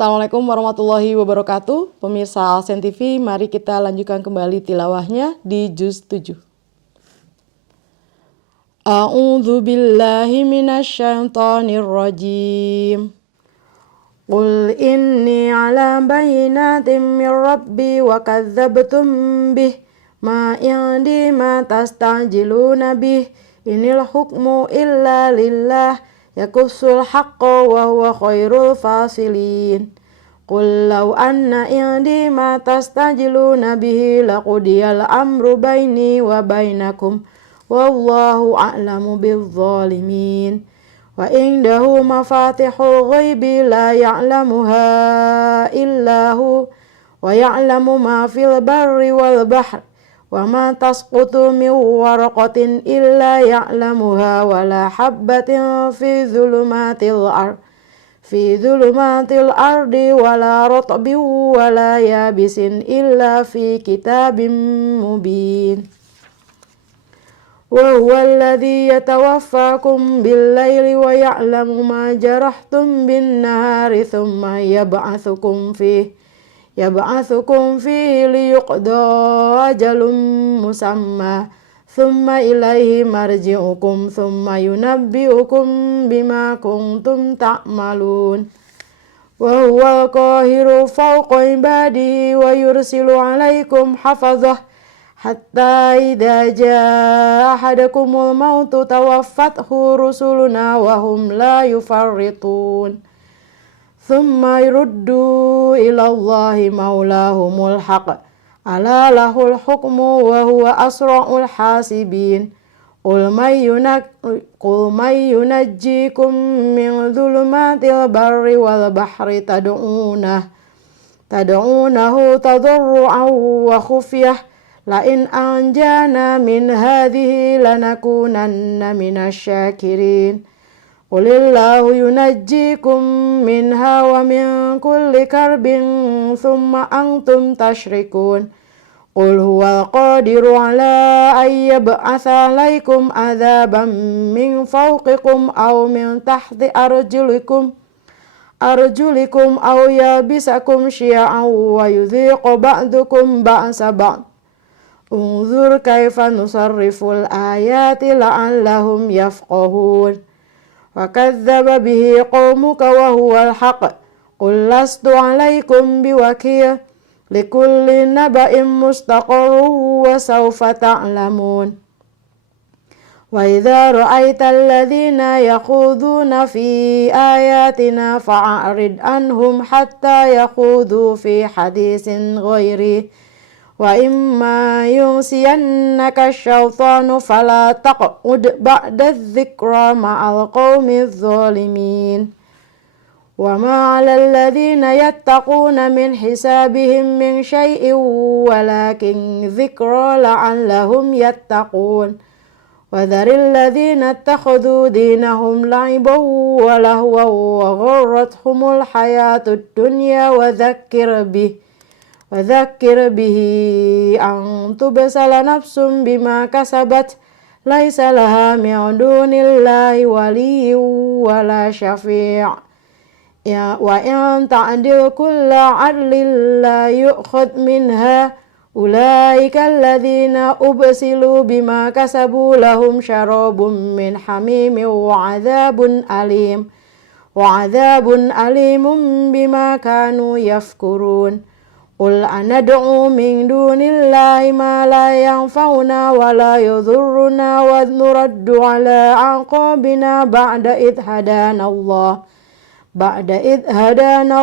Assalamualaikum warahmatullahi wabarakatuh. Pemirsa Al Sen TV, mari kita lanjutkan kembali tilawahnya di juz 7. A'udzu billahi minasyaitonir rajim. Qul inni ala bayyinatin min rabbi wa kadzdzabtum bih ma indi ma tastajiluna bih inil hukmu illa lillah yakussul haqqa wa huwa khairul fasilin. Qul law anna indi ma tastajiluna bihi laqudiyal amru baini wa bainakum wallahu a'lamu bizzalimin. Wa indahu mafatihul ghaibi la ya'lamuha illa hu wa ya'lamu ma fil barri wal bahr wa ma tasqutu min waraqatin illa ya'lamuha wa la habbatin fi dhulumatil ardi wa la ratbin wa la yabisin illa fi kitabim mubin. Wa huwa alladhi yatawaffakum bil-laili wa ya'lamu ma jarahtum bin-nahari thumma yab'atsukum fihi liyuqda ajalun musamma thumma ilaihi marji'ukum thumma yunabbi'ukum bima kuntum ta'malun. Wa huwal qahiru fawqa ibadihi wa yursilu 'alaikum hafazah hatta idza jaa ahadakumul mautu tawaffathu rusuluna wa hum la yufarritun. Thumma yuruddu ila Allahi maulahumul haqq ala lahul hukmu wa huwa asra'ul hasibin. Qul may yunajjikum min dhulumatil barri wal bahri tad'unahu tadarru'an wa khufyah la in anjana min hadhihi lanakunanna minasyakirin. Qulillahu yunajjikum minha wa min kulli karbin thumma antum tashrikun. Qul huwal qadiru ala an yab'atsa 'alaikum 'adzaban min fawqikum aw min tahti arjulikum aw yabisakum syi'an wa yudhiqa ba'dukum ba'sa ba'd. Unzur kaifa nusarriful ayati la'allahum yafqahun. Wa kadzdzaba bihi qaumuka wa huwal haqq. Qul lastu 'alaikum biwakil. Likulli naba'in mustaqarrun wa sawfa ta'lamun. Wa idza ra'aital ladzina yakhuduna fi ayatina fa'arid anhum hatta yakhudu fi hadisin ghairi. Wa imma yunsiyannaka syaitanu fala taq'ud ba'da dzikra ma'al qaumiz zalimin. Wa ma 'alal ladzina yattaquna min hisabihim min syai'in walakin dzikra la'allahum yattaqun. Wa dzaril ladzina ittakhadhu dinahum la'iban wa lahwan wa gharrathumul hayatud dunya wa dzakkir bihi an tubsala nafsum bima kasabat laisa laha min dunillahi waliyyun wala syafi' wa in ta'dil kulla 'adlin la yu'khadh minha ulaika alladhina ubsilu bima kasabu lahum syarabun min hamimin wa 'adzabun alimun bima kanu yafkurun. Qul anad'u min dunillahi ma la yanfa'una wa la yadhurruna wa nuraddu ala aqabina ba'da idh hadana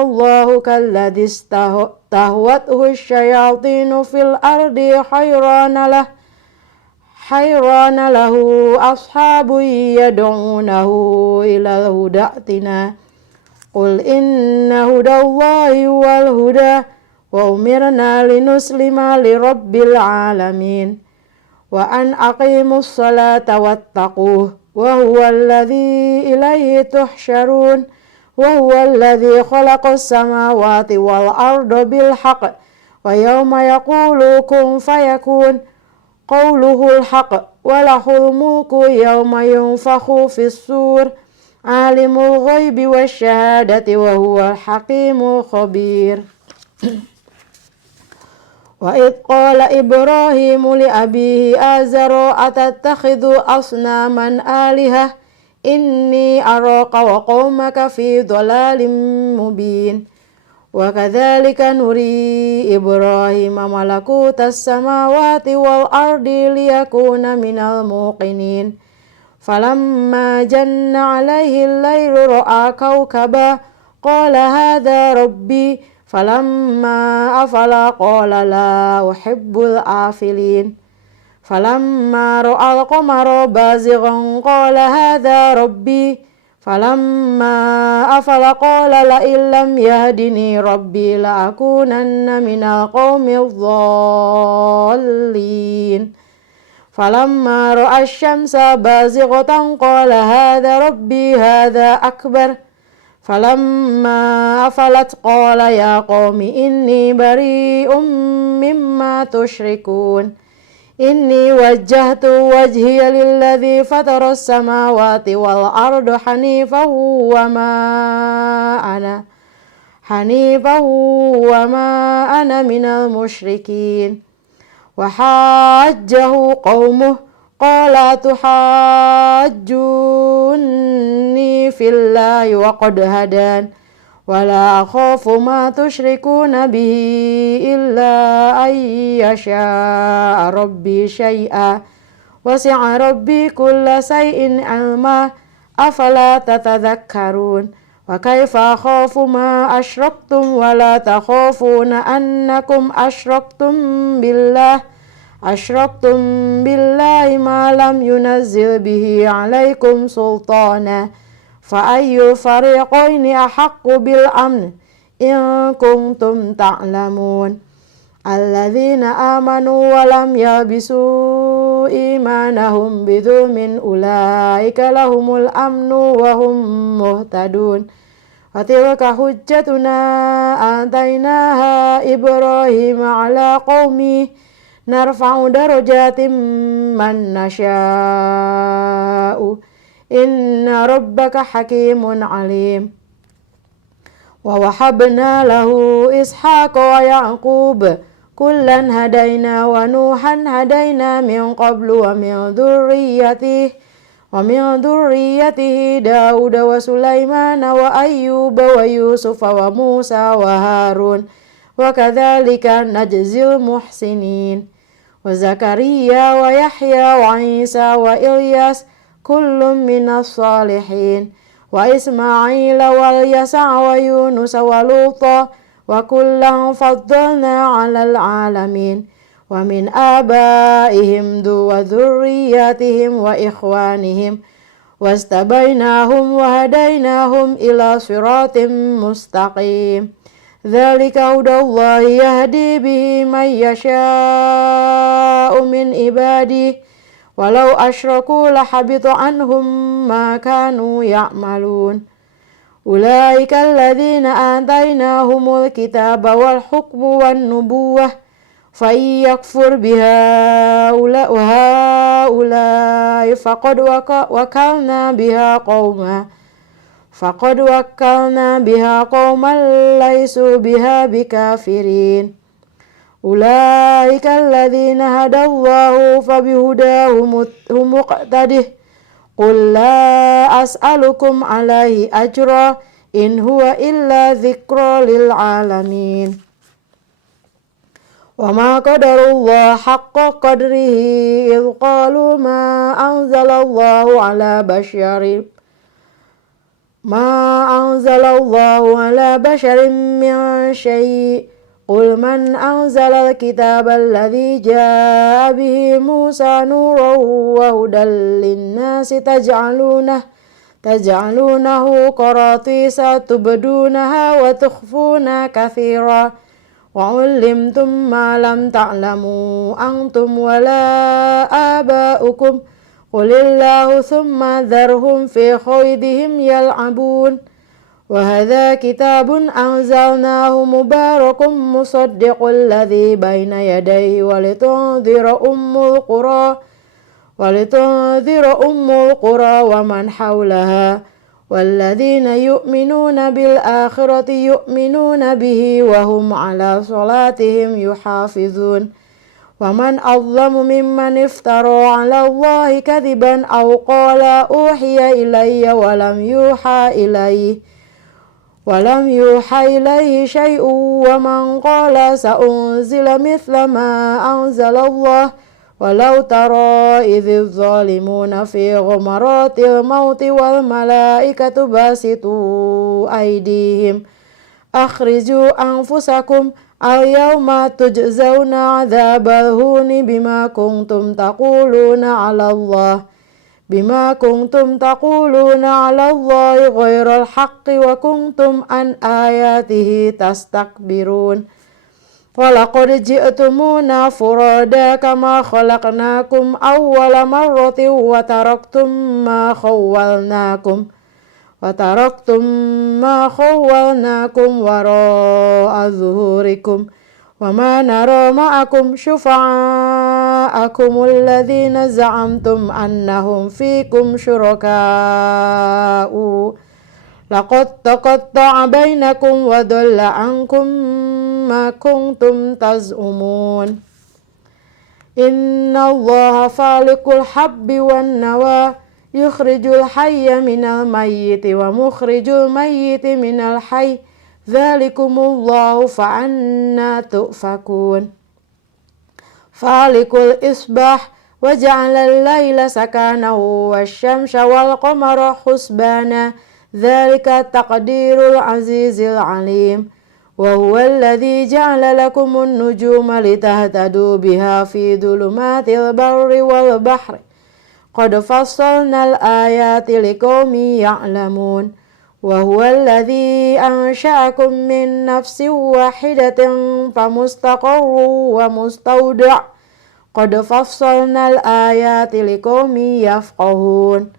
Allah kalladhi istahwathu syayatinu fil ardi hayrana lahu ashabu yad'unahu ilal hudatina. Qul inna hudallahi wal huda wa umirna linuslima lirabbil alamin wa an aqimus salata wattaquh wa huwa alladhi ilayhi tuhsyarun wa huwa alladhi khalaqas samawati wal arda bil haqq wa yawma yaqulu kun fayakun qawluhul haqq wa lahul mulku yawma yunfakhu fis sur عالم الغيب والشهادة وهو الحكيم الخبير. وإذ قال إبراهيم لأبيه آزر أتتخذ أصناما آلهة إني أراك وقومك في ضلال مبين. وكذلك نري إبراهيم ملكوت السماوات والأرض ليكون من الموقنين. فلما جن عليه الليل رأى كوكبا قال هذا ربي فلما أفل قال لا أحب الآفلين. فلما رأى القمر بازغا قال هذا ربي فلما أفل قال لئن لم يهدني ربي لأكونن من القوم الضالين. فلما رأى الشمس بازغة قال هذا ربي هذا أكبر. فلما أفلت قال يا قوم إني بريء مما تشركون إني وجهت وجهي للذي فطر السماوات والأرض حنيفا وما أنا من المشركين. وحاجه قومه قال تحاجوني في الله وقد هدان ولا أخاف ما تشركون به إلا أن يشاء ربي شيئا وسع ربي كل شيء علما أفلا تتذكرون. وكيف أخاف ما أشركتم ولا تخافون أنكم أشركتم بالله ما لم ينزل به عليكم سلطانا فأي الفريقين أحق بالأمن إن كنتم تعلمون. الذين آمنوا ولم يلبسوا إيمانهم بظلم أولئك لهم الأمن وهم مهتدون. وتلك حجتنا آتيناها إبراهيم على قومه نرفع درجات من نشاء إن ربك حكيم عليم. ووهبنا له إسحاق ويعقوب كلا هدينا ونوحا هدينا من قبل ومن ذريته داود وسليمان وأيوب ويوسف وموسى وهارون وكذلك نجزي المحسنين. وزكريا ويحيى وعيسى وإلياس كل من الصالحين وإسماعيل واليسع ويونس ولوطا وكلا فضلنا على العالمين. ومن آبائهم وذرياتهم وإخوانهم واجتبيناهم وهديناهم إلى صراط مستقيم. ذلك هدى الله يهدي به من يشاء من عباده ولو أشركوا لحبط عنهم ما كانوا يعملون. أولئك الذين آتيناهم الكتاب والحكم والنبوة فإن يكفر بها هؤلاء فقد وكلنا بها قوما ليسوا بها بكافرين. أولئك الذين هدى الله فبهداه هم مقتده قل لا أسألكم عليه أجرا إن هو إلا ذكرى للعالمين. وما قدروا الله حق قدره إذ قالوا ما أنزل الله على بشر من شيء قل من أنزل الكتاب الذي جاء به موسى نورا وهدى للناس تجعلونه قراطيس تبدونها وتخفون كثيرا وعلمتم ما لم تعلموا أنتم ولا آباؤكم قل الله ثم ذرهم في خوضهم يلعبون. وهذا كتاب أنزلناه مبارك مصدق الذي بين يديه ولتنذر أم القرى ومن حولها والذين يؤمنون بالآخرة يؤمنون به وهم على صلاتهم يحافظون ومن أظلم ممن افترى على الله كذبا أو قال أوحي إلي ولم يوحى إليه شيء ومن قال سأنزل مثل ما أنزل الله ولو ترى إذ الظالمون في غمرات الموت والملائكة باسطوا أيديهم أخرجوا أنفسكم اليوم تجزون عذاب الهون بما كنتم تقولون على الله غير الحق وكنتم عن آياته تستكبرون ولقد جئتمونا فرادا كما خلقناكم أول مرة وتركتم ما خولناكم وراء ظهوركم وما نرى معكم شفعاءكم الذين زعمتم أنهم فيكم شركاء لقد تقطع بينكم وضل عنكم ما كنتم تزعمون إن الله فالق الحب والنوى يخرج الحي من الميت ومخرج الميت من الحي ذلكم الله فأنى تؤفكون فالق الإصباح وجعل الليل سكنا والشمس والقمر حسبانا ذلك تقدير العزيز العليم وهو الذي جعل لكم النجوم لتهتدوا بها في ظلمات البر والبحر قد فصلنا الآيات لقوم يعلمون وهو الذي أنشأكم من نفس واحدة فمستقر ومستودع قد فصلنا الآيات لقوم يفقهون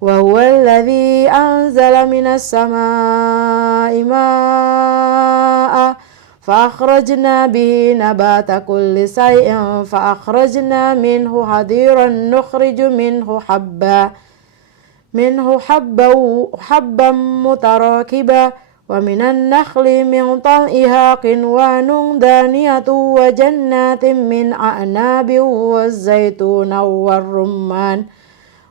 وهو الذي أنزل من السماء ماء فأخرجنا به نبات كل شيء فأخرجنا منه حديرا نخرج منه حبا متراكبا ومن النخل من طلعها قنوان دانية وجنات من أعناب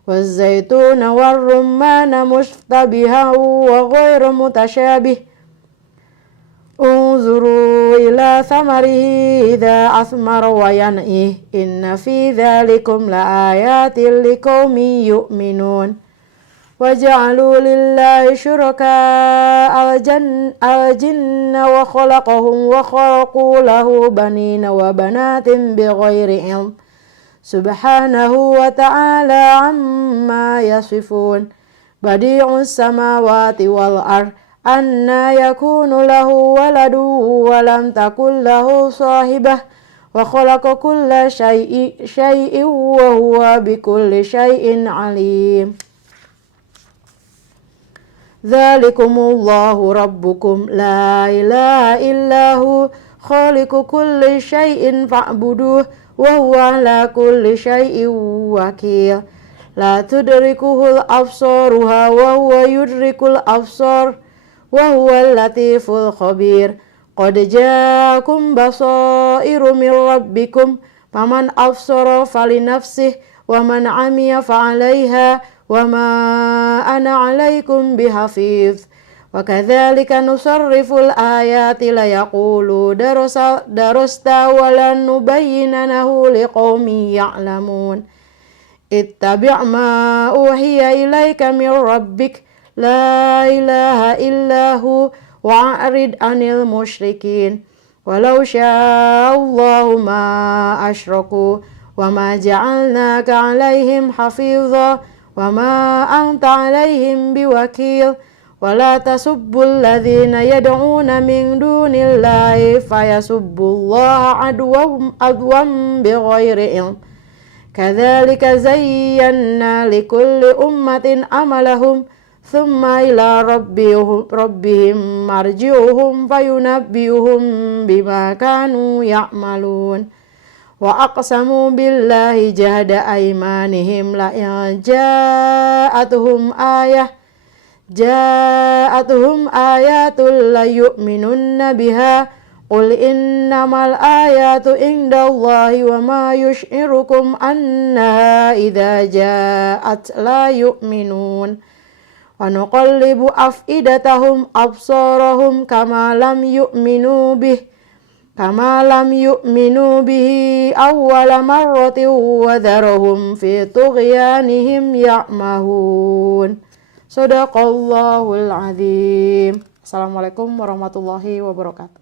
والزيتون والرمان مشتبها وغير متشابه انظروا إلى ثمره إذا أثمر وينعه إن في ذلكم لآيات لقوم يؤمنون وجعلوا لله شركاء الجن وخلقهم وخلقوا له بنين وبنات بغير علم سبحانه وتعالى عما يصفون بديع السماوات والأرض أنى يكون له ولد ولم تكن له صاحبة وخلق كل شيء وهو بكل شيء عليم ذلكم الله ربكم لا إله إلا هو خالق كل شيء فاعبدوه وهو على كل شيء وكيل لا تدركه الأبصار وهو يدرك الأبصار وهو اللطيف الخبير قد جاءكم بصائر من ربكم فمن أبصر فلنفسه ومن عمي فعليها وما أنا عليكم بحفيظ وكذلك نصرف الآيات ليقولوا درست ولن نبينه لقوم يعلمون اتبع ما أوحي إليك من ربك لا إله إلا هو وأعرض عن المشركين ولو شاء الله ما أشركوا وما جعلناك عليهم حفيظا وما أنت عليهم بوكيل ولا تسبوا الذين يدعون من دون الله فيسبوا الله عدوا بغير علم كذلك زينا لكل أمة عملهم ثم إلى ربهم مرجعهم فينبئهم بما كانوا يعملون وأقسموا بالله جهد أيمانهم لئن جاءتهم آية ja'atuhum ayatul la yu'minunna biha qul innamal ayatu indallahi wa ma yush'irukum annaha idza ja'at la yu'minun wa nuqallibu af'idatahum absarahum kama lam yu'minu bihi awwala marratin wa dharahum fi tughyanihim ya'mahun. Shadaqallahul azim. Assalamualaikum warahmatullahi wabarakatuh.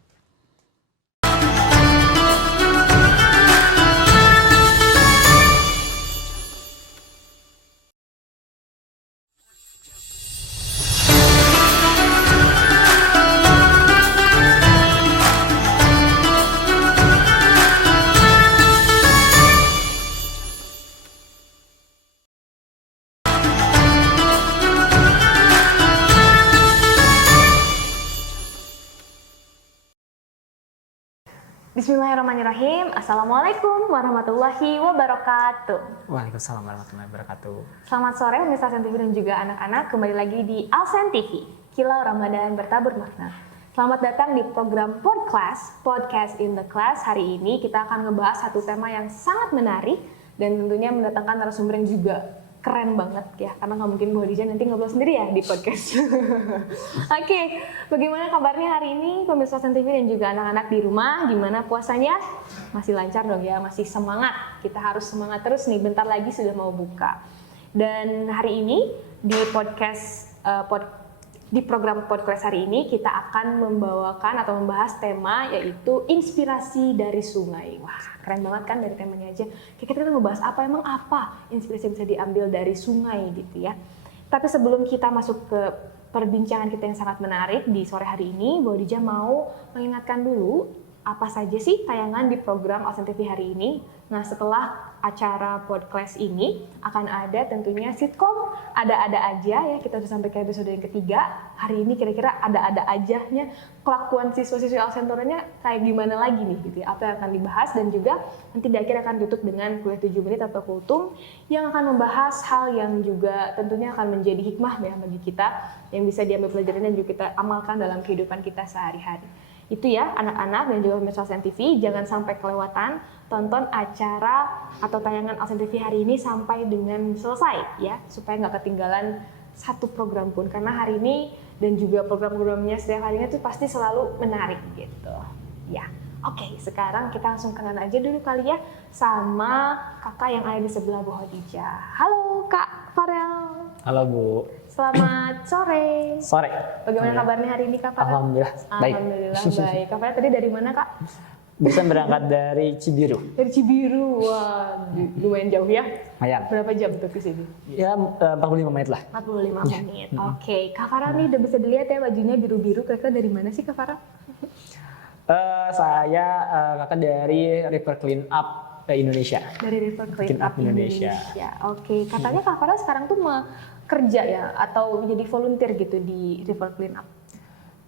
Bismillahirrahmanirrahim. Assalamualaikum warahmatullahi wabarakatuh. Waalaikumsalam warahmatullahi wabarakatuh. Selamat sore pemirsa Alsen TV dan juga anak-anak, kembali lagi di Alsen TV, Kilau Ramadan bertabur makna. Selamat datang di program Podcast in the Class. Hari ini kita akan ngebahas satu tema yang sangat menarik dan tentunya mendatangkan narasumber yang juga keren banget ya, karena nggak mungkin Bu Khadijah nanti ngobrol sendiri ya di podcast. Oke, bagaimana kabarnya hari ini pemirsa Alsen TV dan juga anak-anak di rumah? Gimana puasanya? Masih lancar dong ya, masih semangat. Kita harus semangat terus nih, bentar lagi sudah mau buka. Dan hari ini di di program podcast hari ini kita akan membawakan atau membahas tema yaitu inspirasi dari sungai. Wah, keren banget kan dari temanya aja. Kita ngebahas emang apa inspirasi yang bisa diambil dari sungai gitu ya. Tapi sebelum kita masuk ke perbincangan kita yang sangat menarik di sore hari ini, Bu Khadijah mau mengingatkan dulu apa saja sih tayangan di program Alsen TV hari ini. Nah, setelah acara podcast ini akan ada tentunya sitkom Ada-Ada Aja ya, kita sudah sampai ke episode yang ketiga. Hari ini kira-kira ada-ada ajanya kelakuan siswa-siswi Alsentornya kayak gimana lagi nih gitu ya, apa yang akan dibahas, dan juga nanti di akhir akan tutup dengan kuliah 7 menit atau kultum yang akan membahas hal yang juga tentunya akan menjadi hikmah ya bagi kita, yang bisa diambil pelajaran dan juga kita amalkan dalam kehidupan kita sehari-hari. Itu ya anak-anak dan juga pemirsa Alsen TV, jangan sampai kelewatan, tonton acara atau tayangan Alsen TV hari ini sampai dengan selesai ya, supaya nggak ketinggalan satu program pun, karena hari ini dan juga program-programnya setiap harinya itu pasti selalu menarik gitu ya. Oke, sekarang kita langsung kenalan aja dulu kali ya sama kakak yang ada di sebelah Bu Khadijah. Halo Kak Farel. Halo Bu. Selamat sore. Sore. Bagaimana kabarnya hari ini Kak Farel? Alhamdulillah baik. Alhamdulillah baik. Kak Farel tadi dari mana Kak? Bisa berangkat dari Cibiru. Dari Cibiru, wah lumayan jauh ya. Lumayan. Berapa jam tuh ke sini? Ya 45 menit lah. 45 menit. Oke, Kak Farel nih udah bisa dilihat ya bajunya biru-biru. Kira-kira dari mana sih Kak Farel? Saya kakak dari River Clean Up Indonesia. Dari River Clean Up Indonesia. Oke, katanya Kak Farel sekarang tuh kerja ya atau menjadi volunteer gitu di River Clean Up.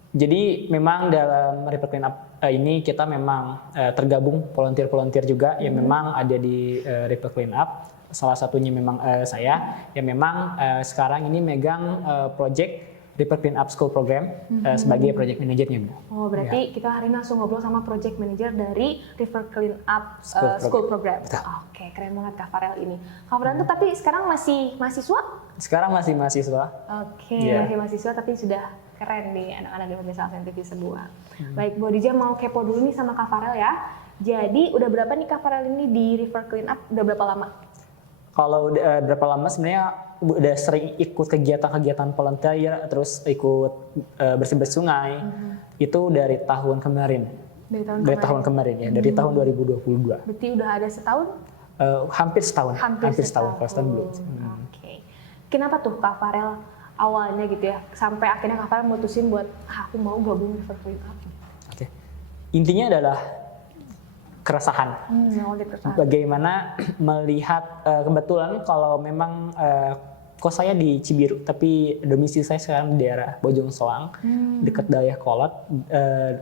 Jadi memang dalam River Clean Up ini kita memang tergabung volunteer juga yang memang ada di River Clean Up. Salah satunya memang saya yang memang sekarang ini megang project River Clean Up School Program sebagai project manajernya, Bu. Oh, berarti kita hari ini langsung ngobrol sama project manager dari River Clean Up School Program. Oke, keren banget Kak Farel ini. Kak Farel tuh tapi sekarang masih mahasiswa? Sekarang masih mahasiswa. Oke, masih mahasiswa tapi sudah keren nih anak-anak di pemirsa Alsen TV semua. Baik, Bu Khadijah mau kepo dulu nih sama Kak Farel ya. Jadi udah berapa nih Kak Farel ini di River Clean Up? Udah berapa lama? Kalau berapa lama sebenarnya udah sering ikut kegiatan-kegiatan volunteer, terus ikut bersih-bersih sungai. Itu dari tahun kemarin. Dari tahun kemarin ya, dari tahun 2022. Berarti udah ada setahun? Hampir setahun. Hampir setahun. Kalau setahun belum. Oke. Kenapa tuh Kak Farel awalnya gitu ya, sampai akhirnya Kak Farel mutusin buat aku mau gabung di River Clean Up? Oke. Intinya adalah keresahan. Bagaimana melihat kebetulan kalau memang kos saya di Cibiru, tapi domisili saya sekarang di daerah Bojong Soang, dekat Dayakolot,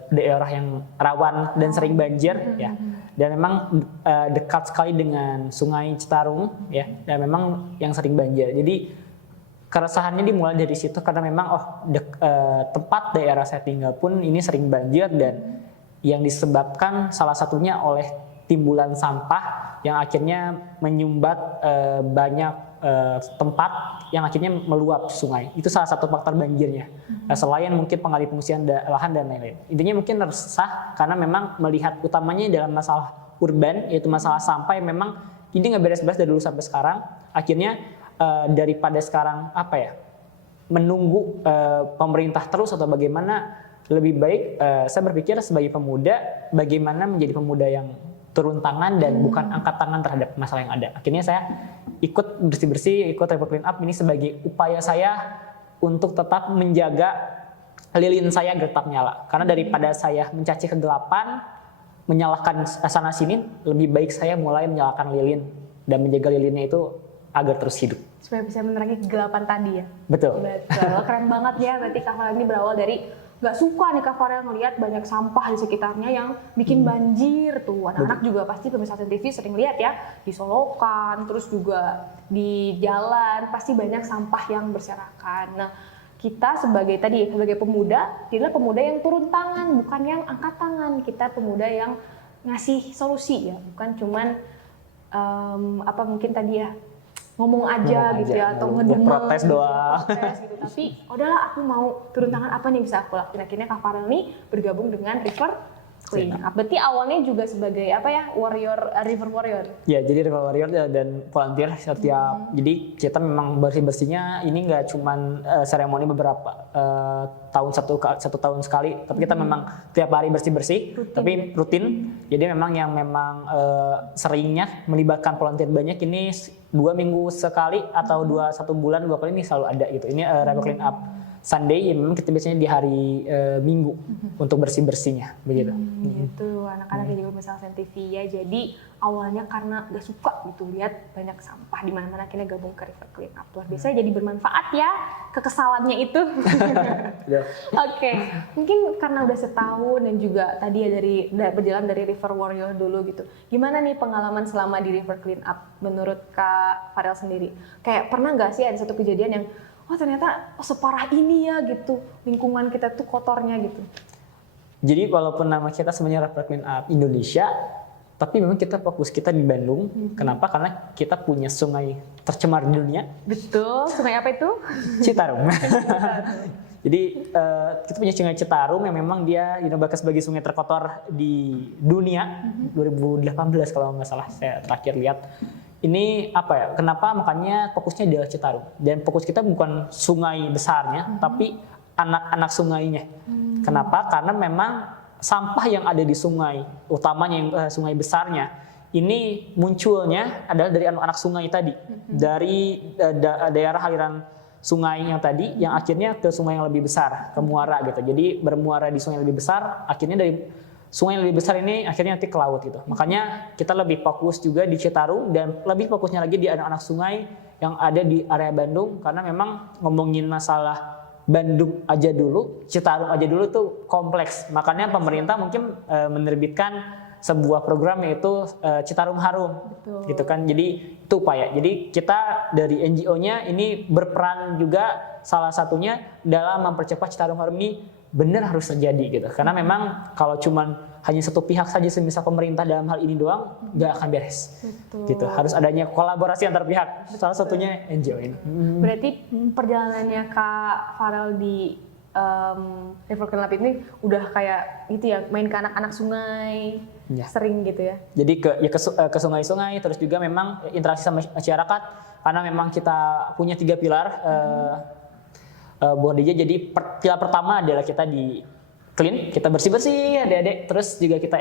daerah yang rawan dan sering banjir ya. Dan memang dekat sekali dengan Sungai Citarum ya, dan memang yang sering banjir. Jadi keresahannya dimulai dari situ karena memang tempat daerah saya tinggal pun ini sering banjir dan yang disebabkan salah satunya oleh timbulan sampah yang akhirnya menyumbat banyak tempat yang akhirnya meluap sungai. Itu salah satu faktor banjirnya. Selain mungkin pengalih fungsian lahan dan lain-lain. Intinya mungkin resah karena memang melihat utamanya dalam masalah urban, yaitu masalah sampah yang memang ini nggak beres-beres dari dulu sampai sekarang. Akhirnya daripada sekarang menunggu pemerintah terus atau bagaimana, lebih baik saya berpikir sebagai pemuda bagaimana menjadi pemuda yang turun tangan dan bukan angkat tangan terhadap masalah yang ada. Akhirnya saya ikut bersih-bersih, ikut River Clean Up ini sebagai upaya saya untuk tetap menjaga lilin saya agar tetap nyala. Karena daripada saya mencaci kegelapan, menyalakan sana sini, lebih baik saya mulai menyalakan lilin dan menjaga lilinnya itu agar terus hidup. Supaya bisa menerangi kegelapan tadi ya? Betul. Betul, keren banget ya. Berarti Kak Farel ini berawal dari gak suka nih Kak Farel ngelihat banyak sampah di sekitarnya yang bikin banjir tuh. Anak-anak juga pasti pemirsa TV sering lihat ya, di solokan, terus juga di jalan, pasti banyak sampah yang berserakan. Nah, kita sebagai pemuda, adalah pemuda yang turun tangan, bukan yang angkat tangan. Kita pemuda yang ngasih solusi ya, bukan cuman mungkin tadi ya ngomong aja gitu ya, atau ngedumel, protes doang. Gitu. Tapi udahlah, aku mau turun tangan, apa nih bisa aku lakuin. Akhirnya Kak Farel nih bergabung dengan River Clean Up. Berarti awalnya juga sebagai river warrior. Ya, jadi river warrior dan volunteer setiap. Jadi kita memang bersih-bersihnya ini nggak cuman seremoni beberapa satu tahun sekali, tapi kita memang tiap hari bersih-bersih, tapi rutin. Jadi memang seringnya melibatkan volunteer banyak ini 2 minggu sekali atau 1 bulan 2 kali ini selalu ada gitu. Ini River Clean Up Sunday, memang kita biasanya di hari Minggu untuk bersih-bersihnya begitu. Gitu, anak-anak yang juga misalnya TV ya. Jadi awalnya karena gak suka gitu lihat banyak sampah di mana-mana, akhirnya gabung ke River Clean Up. Luar biasa, jadi bermanfaat ya kekesalannya itu. Oke, mungkin karena udah setahun dan juga tadi ya berjalan dari River Warrior dulu gitu. Gimana nih pengalaman selama di River Clean Up menurut Kak Farel sendiri? Kayak pernah gak sih ada satu kejadian yang ternyata separah ini ya gitu, lingkungan kita tuh kotornya gitu. Jadi walaupun nama kita sebenarnya River Clean Up Indonesia, tapi memang kita fokus kita di Bandung. Kenapa? Karena kita punya sungai tercemar di dunia. Betul, sungai apa itu? Citarum. Jadi kita punya sungai Citarum yang memang dia dinobatkan sebagai sungai terkotor di dunia 2018 kalau nggak salah saya terakhir lihat. Ini kenapa makanya fokusnya adalah Citarum, dan fokus kita bukan sungai besarnya tapi anak-anak sungainya. Kenapa? Karena memang sampah yang ada di sungai, utamanya yang sungai besarnya, ini munculnya adalah dari anak-anak sungai tadi, dari daerah aliran sungai yang tadi yang akhirnya ke sungai yang lebih besar, ke muara gitu. Jadi bermuara di sungai yang lebih besar, akhirnya dari sungai yang lebih besar ini akhirnya nanti ke laut gitu. Makanya kita lebih fokus juga di Citarum dan lebih fokusnya lagi di anak-anak sungai yang ada di area Bandung, karena memang ngomongin masalah Bandung aja dulu, Citarum aja dulu tuh kompleks. Makanya pemerintah mungkin menerbitkan sebuah program yaitu Citarum Harum. Betul. Gitu kan. Jadi itu upaya. Jadi kita dari NGO-nya ini berperan juga salah satunya dalam mempercepat Citarum Harum ini benar harus terjadi gitu. Karena memang kalau cuman hanya satu pihak saja semisal pemerintah dalam hal ini doang nggak akan beres. Betul. Gitu. Harus adanya kolaborasi antar pihak. Salah satunya NGO ini. Berarti perjalanannya Kak Farel di River Clean Up ini udah kayak gitu ya, main ke anak-anak sungai, sering gitu ya. Jadi ke sungai-sungai, terus juga memang interaksi sama masyarakat, karena memang kita punya 3 pilar. Bu Khadijah, jadi pilar pertama adalah kita di clean, kita bersih-bersih adik-adik, terus juga kita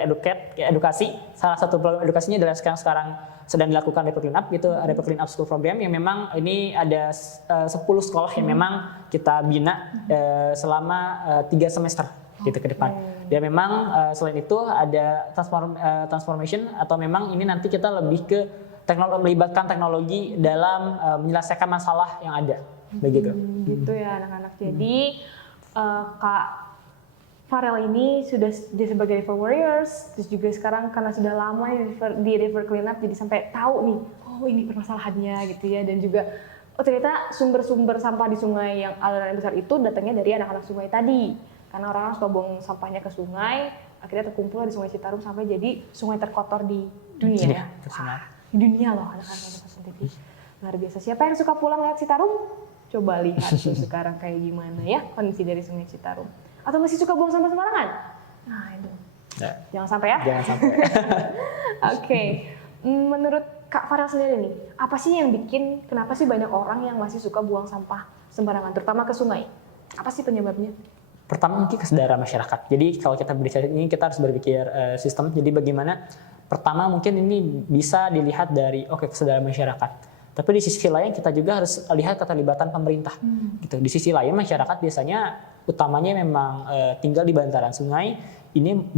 edukasi. Salah satu program edukasinya adalah sekarang sedang dilakukan River Clean Up, itu River Clean Up School Program yang memang ini ada 10 sekolah yang memang kita bina selama 3 semester gitu ke depan. Dan memang selain itu ada transformation, atau memang ini nanti kita lebih ke melibatkan teknologi dalam menyelesaikan masalah yang ada. Begitu. Gitu ya anak-anak. Jadi Kak Farel ini sudah sebagai River Warriors, terus juga sekarang karena sudah lama di River Clean Up, jadi sampai tahu nih, oh ini permasalahannya gitu ya, dan juga oh ternyata sumber-sumber sampah di sungai yang aliran besar itu datangnya dari anak-anak sungai tadi. Karena orang-orang suka buang sampahnya ke sungai, akhirnya terkumpul di Sungai Citarum sampai jadi sungai terkotor di dunia. Iya, Wah, di dunia loh anak-anak Passion TV. Luar biasa. Siapa yang suka pulang lewat Citarum? Coba lihat tuh sekarang kayak gimana ya kondisi dari Sungai Citarum. Atau masih suka buang sampah sembarangan? Nah itu. Nah, Jangan sampai ya. jangan sampai. Oke. Menurut Kak Farel sendiri nih, apa sih yang bikin, kenapa sih banyak orang yang masih suka buang sampah sembarangan, terutama ke sungai? Apa sih penyebabnya? Pertama mungkin kesadaran masyarakat. Jadi kalau kita berbicara ini kita harus berpikir sistem. Jadi bagaimana? Pertama mungkin ini bisa dilihat dari kesadaran masyarakat. Tapi di sisi lain kita juga harus lihat keterlibatan pemerintah. Gitu. Di sisi lain masyarakat biasanya utamanya memang tinggal di bantaran sungai. Ini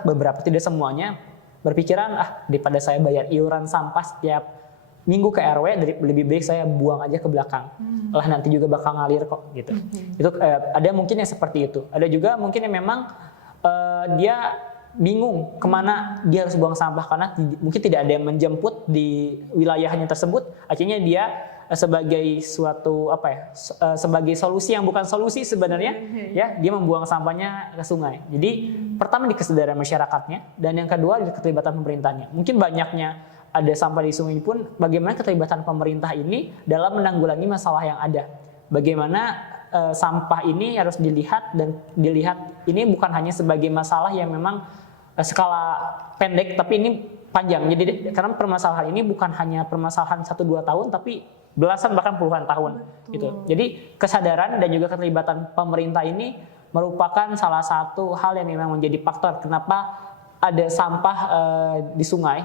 beberapa tidak semuanya berpikiran daripada saya bayar iuran sampah setiap minggu ke RW, lebih baik saya buang aja ke belakang. Lah nanti juga bakal ngalir kok gitu. Itu ada mungkin yang seperti itu. Ada juga mungkin yang memang dia bingung kemana dia harus buang sampah karena mungkin tidak ada yang menjemput di wilayahnya tersebut. Akhirnya dia sebagai suatu sebagai solusi yang bukan solusi sebenarnya, ya dia membuang sampahnya ke sungai. Jadi pertama di kesadaran masyarakatnya, dan yang kedua di keterlibatan pemerintahnya. Mungkin banyaknya ada sampah di sungai pun, bagaimana keterlibatan pemerintah ini dalam menanggulangi masalah yang ada. Bagaimana sampah ini harus dilihat ini bukan hanya sebagai masalah yang memang skala pendek, tapi ini panjang. Jadi karena permasalahan ini bukan hanya permasalahan 1-2 tahun, tapi belasan bahkan puluhan tahun. Gitu. Jadi kesadaran dan juga keterlibatan pemerintah ini merupakan salah satu hal yang memang menjadi faktor kenapa ada sampah di sungai.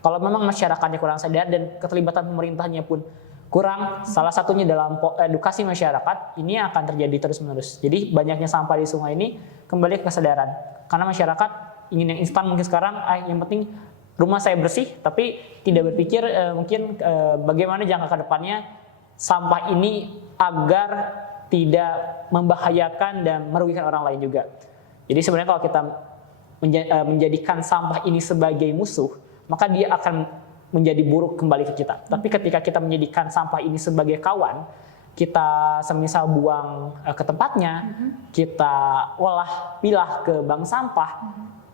Kalau memang masyarakatnya kurang sadar dan keterlibatan pemerintahnya pun kurang, salah satunya dalam edukasi masyarakat, ini akan terjadi terus-menerus. Jadi banyaknya sampah di sungai ini kembali ke kesadaran. Karena masyarakat ingin yang instan mungkin sekarang, yang penting rumah saya bersih, tapi tidak berpikir mungkin bagaimana jangka ke depannya sampah ini agar tidak membahayakan dan merugikan orang lain juga. Jadi sebenarnya kalau kita menjadikan sampah ini sebagai musuh, maka dia akan menjadi buruk kembali ke kita. Tapi ketika kita menjadikan sampah ini sebagai kawan, kita semisal buang ke tempatnya, kita pilah ke bank sampah,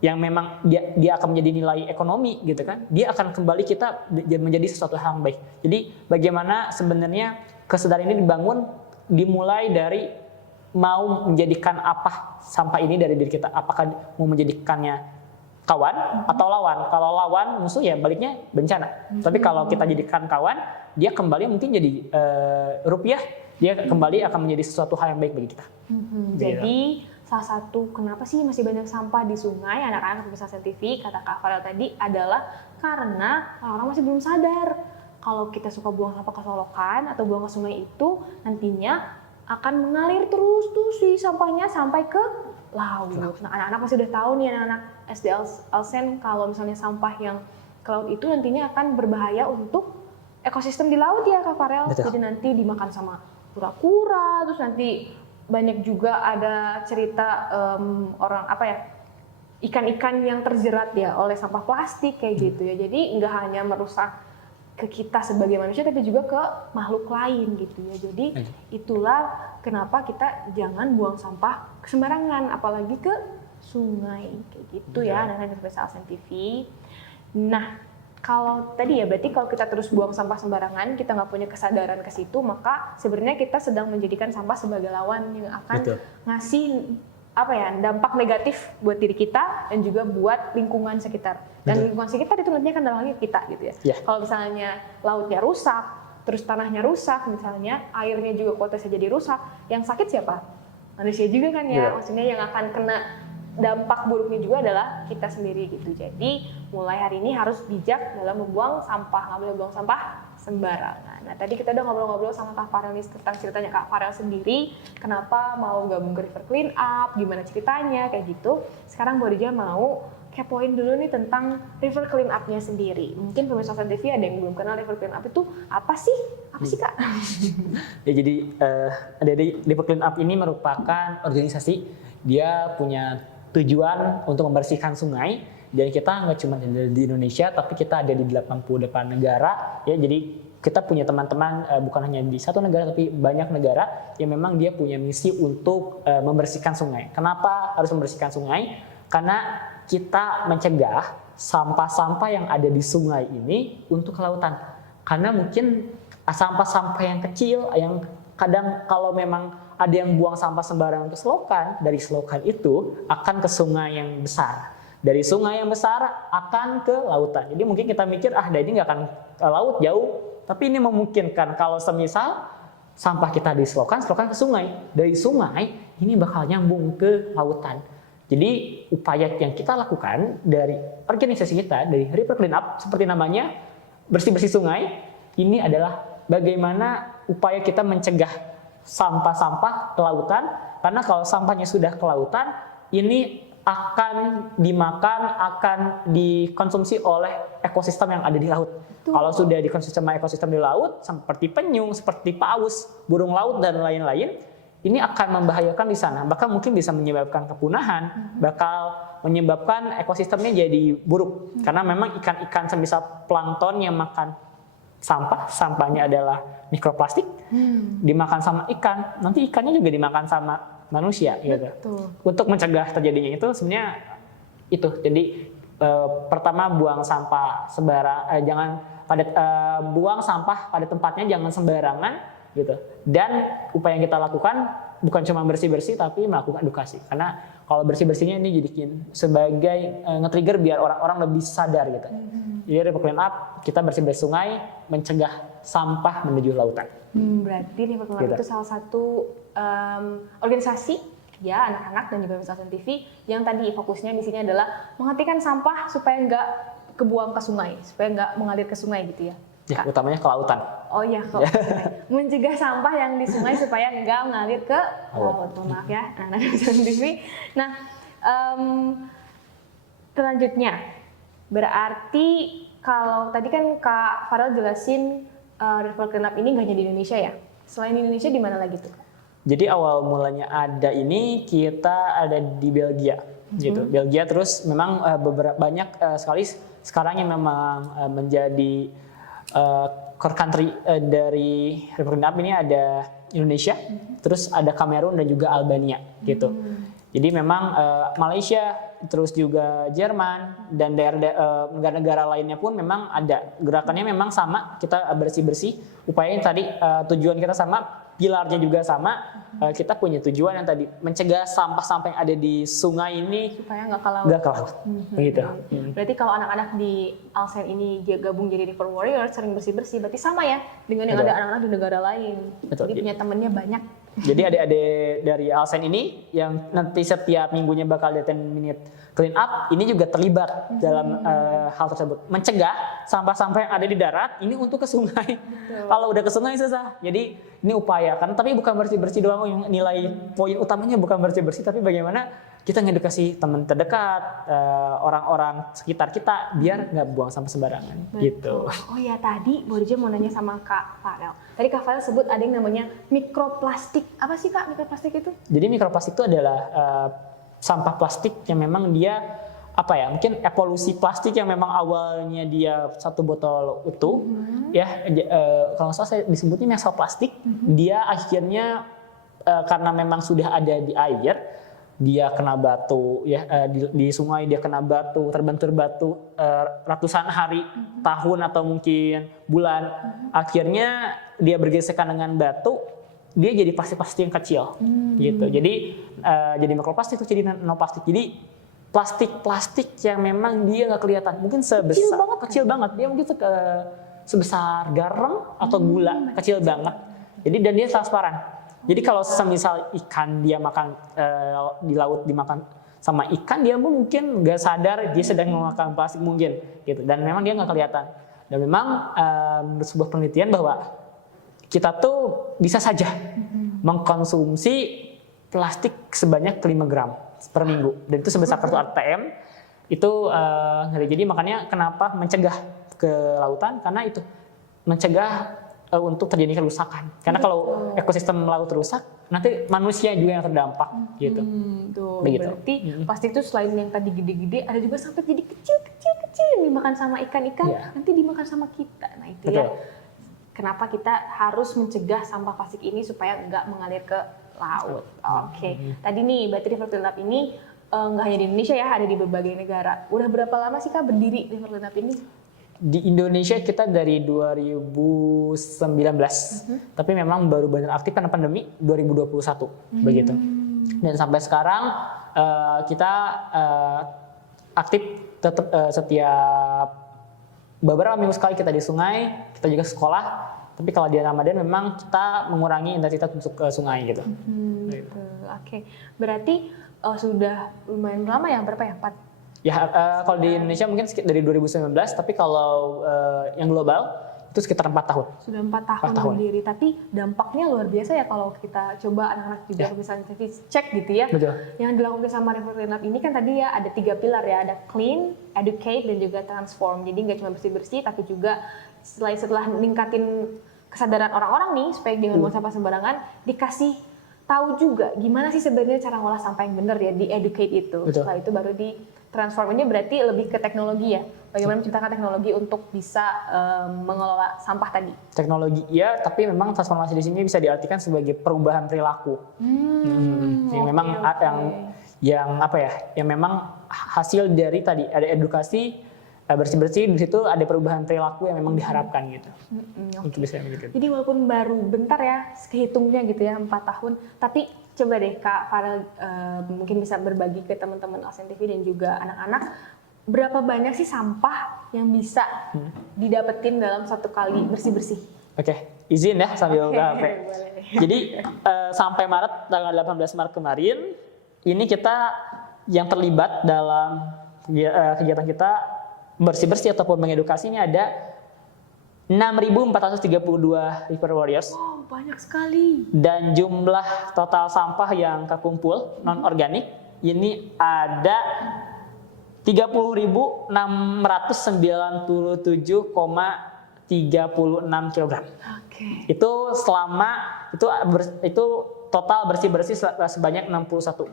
yang memang dia akan menjadi nilai ekonomi gitu kan, dia akan kembali kita menjadi sesuatu hal yang baik. Jadi bagaimana sebenarnya kesadaran ini dimulai dari mau menjadikan apa sampah ini dari diri kita, apakah mau menjadikannya kawan atau lawan. Kalau lawan musuh ya baliknya bencana. Tapi kalau kita jadikan kawan, dia kembali mungkin jadi rupiah, dia kembali akan menjadi sesuatu hal yang baik bagi kita. Jadi salah satu kenapa sih masih banyak sampah di sungai anak-anak Passion TV, kata Kak Farel tadi, adalah karena orang masih belum sadar kalau kita suka buang sampah ke solokan atau buang ke sungai itu nantinya akan mengalir terus tuh si sampahnya sampai ke laut. Nah, anak-anak pasti udah tahu nih, anak-anak SD Alsen, kalau misalnya sampah yang ke laut itu nantinya akan berbahaya untuk ekosistem di laut ya Kak Farel. Betul. Jadi nanti dimakan sama kura-kura, terus nanti banyak juga ada cerita ikan-ikan yang terjerat ya oleh sampah plastik kayak gitu ya. Jadi nggak hanya merusak ke kita sebagai manusia tapi juga ke makhluk lain gitu ya. Jadi itulah kenapa kita jangan buang sampah sembarangan, apalagi ke sungai kayak gitu ya. Dan dari Passion TV. Nah, kalau tadi ya berarti kalau kita terus buang sampah sembarangan, kita nggak punya kesadaran ke situ, maka sebenarnya kita sedang menjadikan sampah sebagai lawan yang akan ngasih dampak negatif buat diri kita dan juga buat lingkungan sekitar. Dan lingkungan sekitar itu nantinya kan dalam hal kita gitu ya. Kalau misalnya lautnya rusak, terus tanahnya rusak, misalnya airnya juga kualitasnya jadi rusak, yang sakit siapa? Manusia juga kan ya. Maksudnya yang akan kena dampak buruknya juga adalah kita sendiri gitu. Jadi mulai hari ini harus bijak dalam membuang sampah, nggak boleh buang sampah sembarangan. Nah tadi kita udah ngobrol-ngobrol sama Kak Farel tentang ceritanya Kak Farel sendiri, kenapa mau gabung ke River Clean Up, gimana ceritanya kayak gitu. Sekarang Bu Dija mau kepoin dulu nih tentang River Clean Up-nya sendiri. Mungkin pemirsa Passion TV ada yang belum kenal River Clean Up itu apa sih? Apa sih Kak? Ya jadi River Clean Up ini merupakan organisasi, dia punya tujuan untuk membersihkan sungai, dan kita nggak cuma di Indonesia tapi kita ada di 88 negara ya. Jadi kita punya teman-teman bukan hanya di satu negara tapi banyak negara yang memang dia punya misi untuk membersihkan sungai. Kenapa harus membersihkan sungai? Karena kita mencegah sampah-sampah yang ada di sungai ini untuk ke lautan. Karena mungkin sampah-sampah yang kecil yang kadang kalau memang ada yang buang sampah sembarangan ke selokan, dari selokan itu akan ke sungai yang besar. Dari sungai yang besar akan ke lautan. Jadi mungkin kita mikir, ini nggak akan ke laut jauh. Tapi ini memungkinkan kalau semisal sampah kita di selokan ke sungai. Dari sungai, ini bakal nyambung ke lautan. Jadi upaya yang kita lakukan dari organisasi kita, dari River Clean Up, seperti namanya, bersih-bersih sungai, ini adalah bagaimana upaya kita mencegah sampah-sampah ke lautan. Karena kalau sampahnya sudah ke lautan, ini akan dimakan, akan dikonsumsi oleh ekosistem yang ada di laut. Betul. Kalau sudah dikonsumsi sama ekosistem di laut, seperti penyu, seperti paus, burung laut, dan lain-lain, ini akan membahayakan di sana. Bahkan mungkin bisa menyebabkan kepunahan, bakal menyebabkan ekosistemnya jadi buruk. Karena memang ikan-ikan semisal plankton yang makan sampahnya adalah mikroplastik, dimakan sama ikan, nanti ikannya juga dimakan sama manusia gitu. Untuk mencegah terjadinya itu sebenarnya itu. Jadi pertama buang sampah buang sampah pada tempatnya, jangan sembarangan gitu. Dan upaya yang kita lakukan bukan cuma bersih-bersih tapi melakukan edukasi. Karena kalau bersih-bersihnya ini jadikan sebagai nge-trigger biar orang-orang lebih sadar gitu. Jadi River Clean Up kita bersih-bersih sungai, mencegah sampah menuju lautan. Berarti River Clean Up itu salah satu organisasi ya anak-anak dan juga Stasiun TV yang tadi fokusnya misinya adalah menghentikan sampah supaya nggak kebuang ke sungai, supaya nggak mengalir ke sungai gitu ya. Ya, utamanya ke lautan. Oh iya, ke sungai. Mencegah sampah yang di sungai supaya nggak mengalir ke laut. Maaf ya, anak-anak Stasiun TV. Nah, selanjutnya berarti kalau tadi kan Kak Farel jelasin River Clean Up ini nggak hanya di Indonesia ya. Selain di Indonesia di mana lagi tuh? Jadi awal mulanya ada ini kita ada di Belgia gitu. Belgia terus memang banyak sekali sekarang yang memang menjadi core country dari River Clean Up ini ada Indonesia, terus ada Kamerun dan juga Albania gitu. Jadi memang Malaysia, terus juga Jerman dan negara-negara lainnya pun memang ada gerakannya memang sama, kita bersih-bersih. Upayanya tadi tujuan kita sama, pilarnya juga sama. Kita punya tujuan yang tadi mencegah sampah-sampah yang ada di sungai ini supaya nggak ke laut. Nggak ke laut, begitu. Berarti kalau anak-anak di Alsen ini gabung jadi River Warrior, sering bersih-bersih, berarti sama ya dengan yang ada anak-anak di negara lain. Betul. Jadi punya temennya banyak. Jadi adik-adik dari Alsen ini yang nanti setiap minggunya bakal ada 10 minute clean up, ini juga terlibat dalam hal tersebut. Mencegah sampah-sampah yang ada di darat ini untuk ke sungai. Kalau udah ke sungai susah. Jadi ini upaya kan, tapi bukan bersih-bersih doang. Yang nilai poin utamanya bukan bersih-bersih, tapi bagaimana kita ngedukasi teman terdekat, orang-orang sekitar kita biar nggak buang sampah sembarangan. Gitu. Oh ya, tadi Borja mau nanya sama Kak Farel. Tadi Kak Farel sebut ada yang namanya mikroplastik. Apa sih Kak mikroplastik itu? Jadi mikroplastik itu adalah sampah plastik yang memang dia mungkin evolusi plastik yang memang awalnya dia satu botol utuh kalau nggak salah saya disebutnya mesoplastik. Dia akhirnya karena memang sudah ada di air, dia kena batu di sungai, dia kena batu, terbentur batu ratusan hari, tahun atau mungkin bulan, akhirnya dia bergesekan dengan batu, dia jadi plastik-plastik yang kecil gitu. Jadi mikroplastik itu jadi nanoplastik. Jadi plastik-plastik yang memang dia nggak kelihatan, mungkin kecil banget. Dia mungkin sebesar garam atau gula, kecil banget. Jadi dan dia transparan. Jadi kalau semisal ikan dia makan di laut dimakan sama ikan, dia mungkin nggak sadar dia sedang memakan plastik mungkin gitu. Dan memang dia nggak kelihatan. Dan memang menurut sebuah penelitian bahwa kita tuh bisa saja mengkonsumsi plastik sebanyak 5 gram per minggu, dan itu sebesar kartu ATM. Itu ngeri. Jadi makanya kenapa mencegah ke lautan, karena itu mencegah untuk terjadi kerusakan. Karena kalau ekosistem laut rusak, nanti manusia juga yang terdampak gitu. Berarti plastik itu selain yang tadi gede-gede, ada juga sampai jadi kecil-kecil yang dimakan sama ikan-ikan, nanti dimakan sama kita. Nah itu ya. kenapa kita harus mencegah sampah plastik ini supaya nggak mengalir ke laut. Oke. Tadi nih berarti River Cleanup ini nggak hanya di Indonesia ya, ada di berbagai negara. Udah berapa lama sih Kak berdiri River Cleanup ini? Di Indonesia kita dari 2019, tapi memang baru benar aktif karena pandemi 2021 begitu. Dan sampai sekarang kita aktif tetap setiap beberapa minggu sekali kita di sungai, kita juga sekolah. Tapi kalau di Ramadan memang kita mengurangi intensitas untuk ke sungai gitu. Oke. Berarti sudah lumayan lama ya, berapa ya? 4? Ya, kalau di Indonesia mungkin dari 2019, tapi kalau yang global itu sekitar 4 tahun. Sudah 4 tahun berdiri, tapi dampaknya luar biasa ya kalau kita coba anak-anak juga misalnya cek gitu ya. Betul. Yang dilakukan sama River Cleanup ini kan tadi ya ada 3 pilar ya, ada clean, educate, dan juga transform. Jadi nggak cuma bersih-bersih, tapi juga setelah meningkatin kesadaran orang-orang nih supaya jangan buang sampah sembarangan, dikasih tahu juga gimana sih sebenarnya cara ngolah sampah yang benar ya, di educate itu. Betul. Setelah itu baru di transform. Ini berarti lebih ke teknologi ya, bagaimana menciptakan teknologi untuk bisa mengelola sampah tadi. Teknologi iya, tapi memang transformasi di sini bisa diartikan sebagai perubahan perilaku. Yang memang yang apa ya? Yang memang hasil dari tadi ada edukasi, bersih-bersih, di situ ada perubahan perilaku yang memang diharapkan gitu. Untuk bisa begitu. Jadi walaupun baru bentar ya, kehitungnya gitu ya 4 tahun, tapi coba deh Kak Farel mungkin bisa berbagi ke teman-teman Alsen TV dan juga anak-anak, berapa banyak sih sampah yang bisa didapetin dalam satu kali bersih-bersih? Oke, izin ya sambil HP. Jadi sampai tanggal 18 Maret kemarin, ini kita yang terlibat dalam kegiatan kita bersih-bersih ataupun mengedukasi ini ada 6.432 River Warriors. Wow, banyak sekali. Dan jumlah total sampah yang kekumpul non-organik ini ada 30.697,36 kg. Oke. Itu itu total bersih-bersih sebanyak 61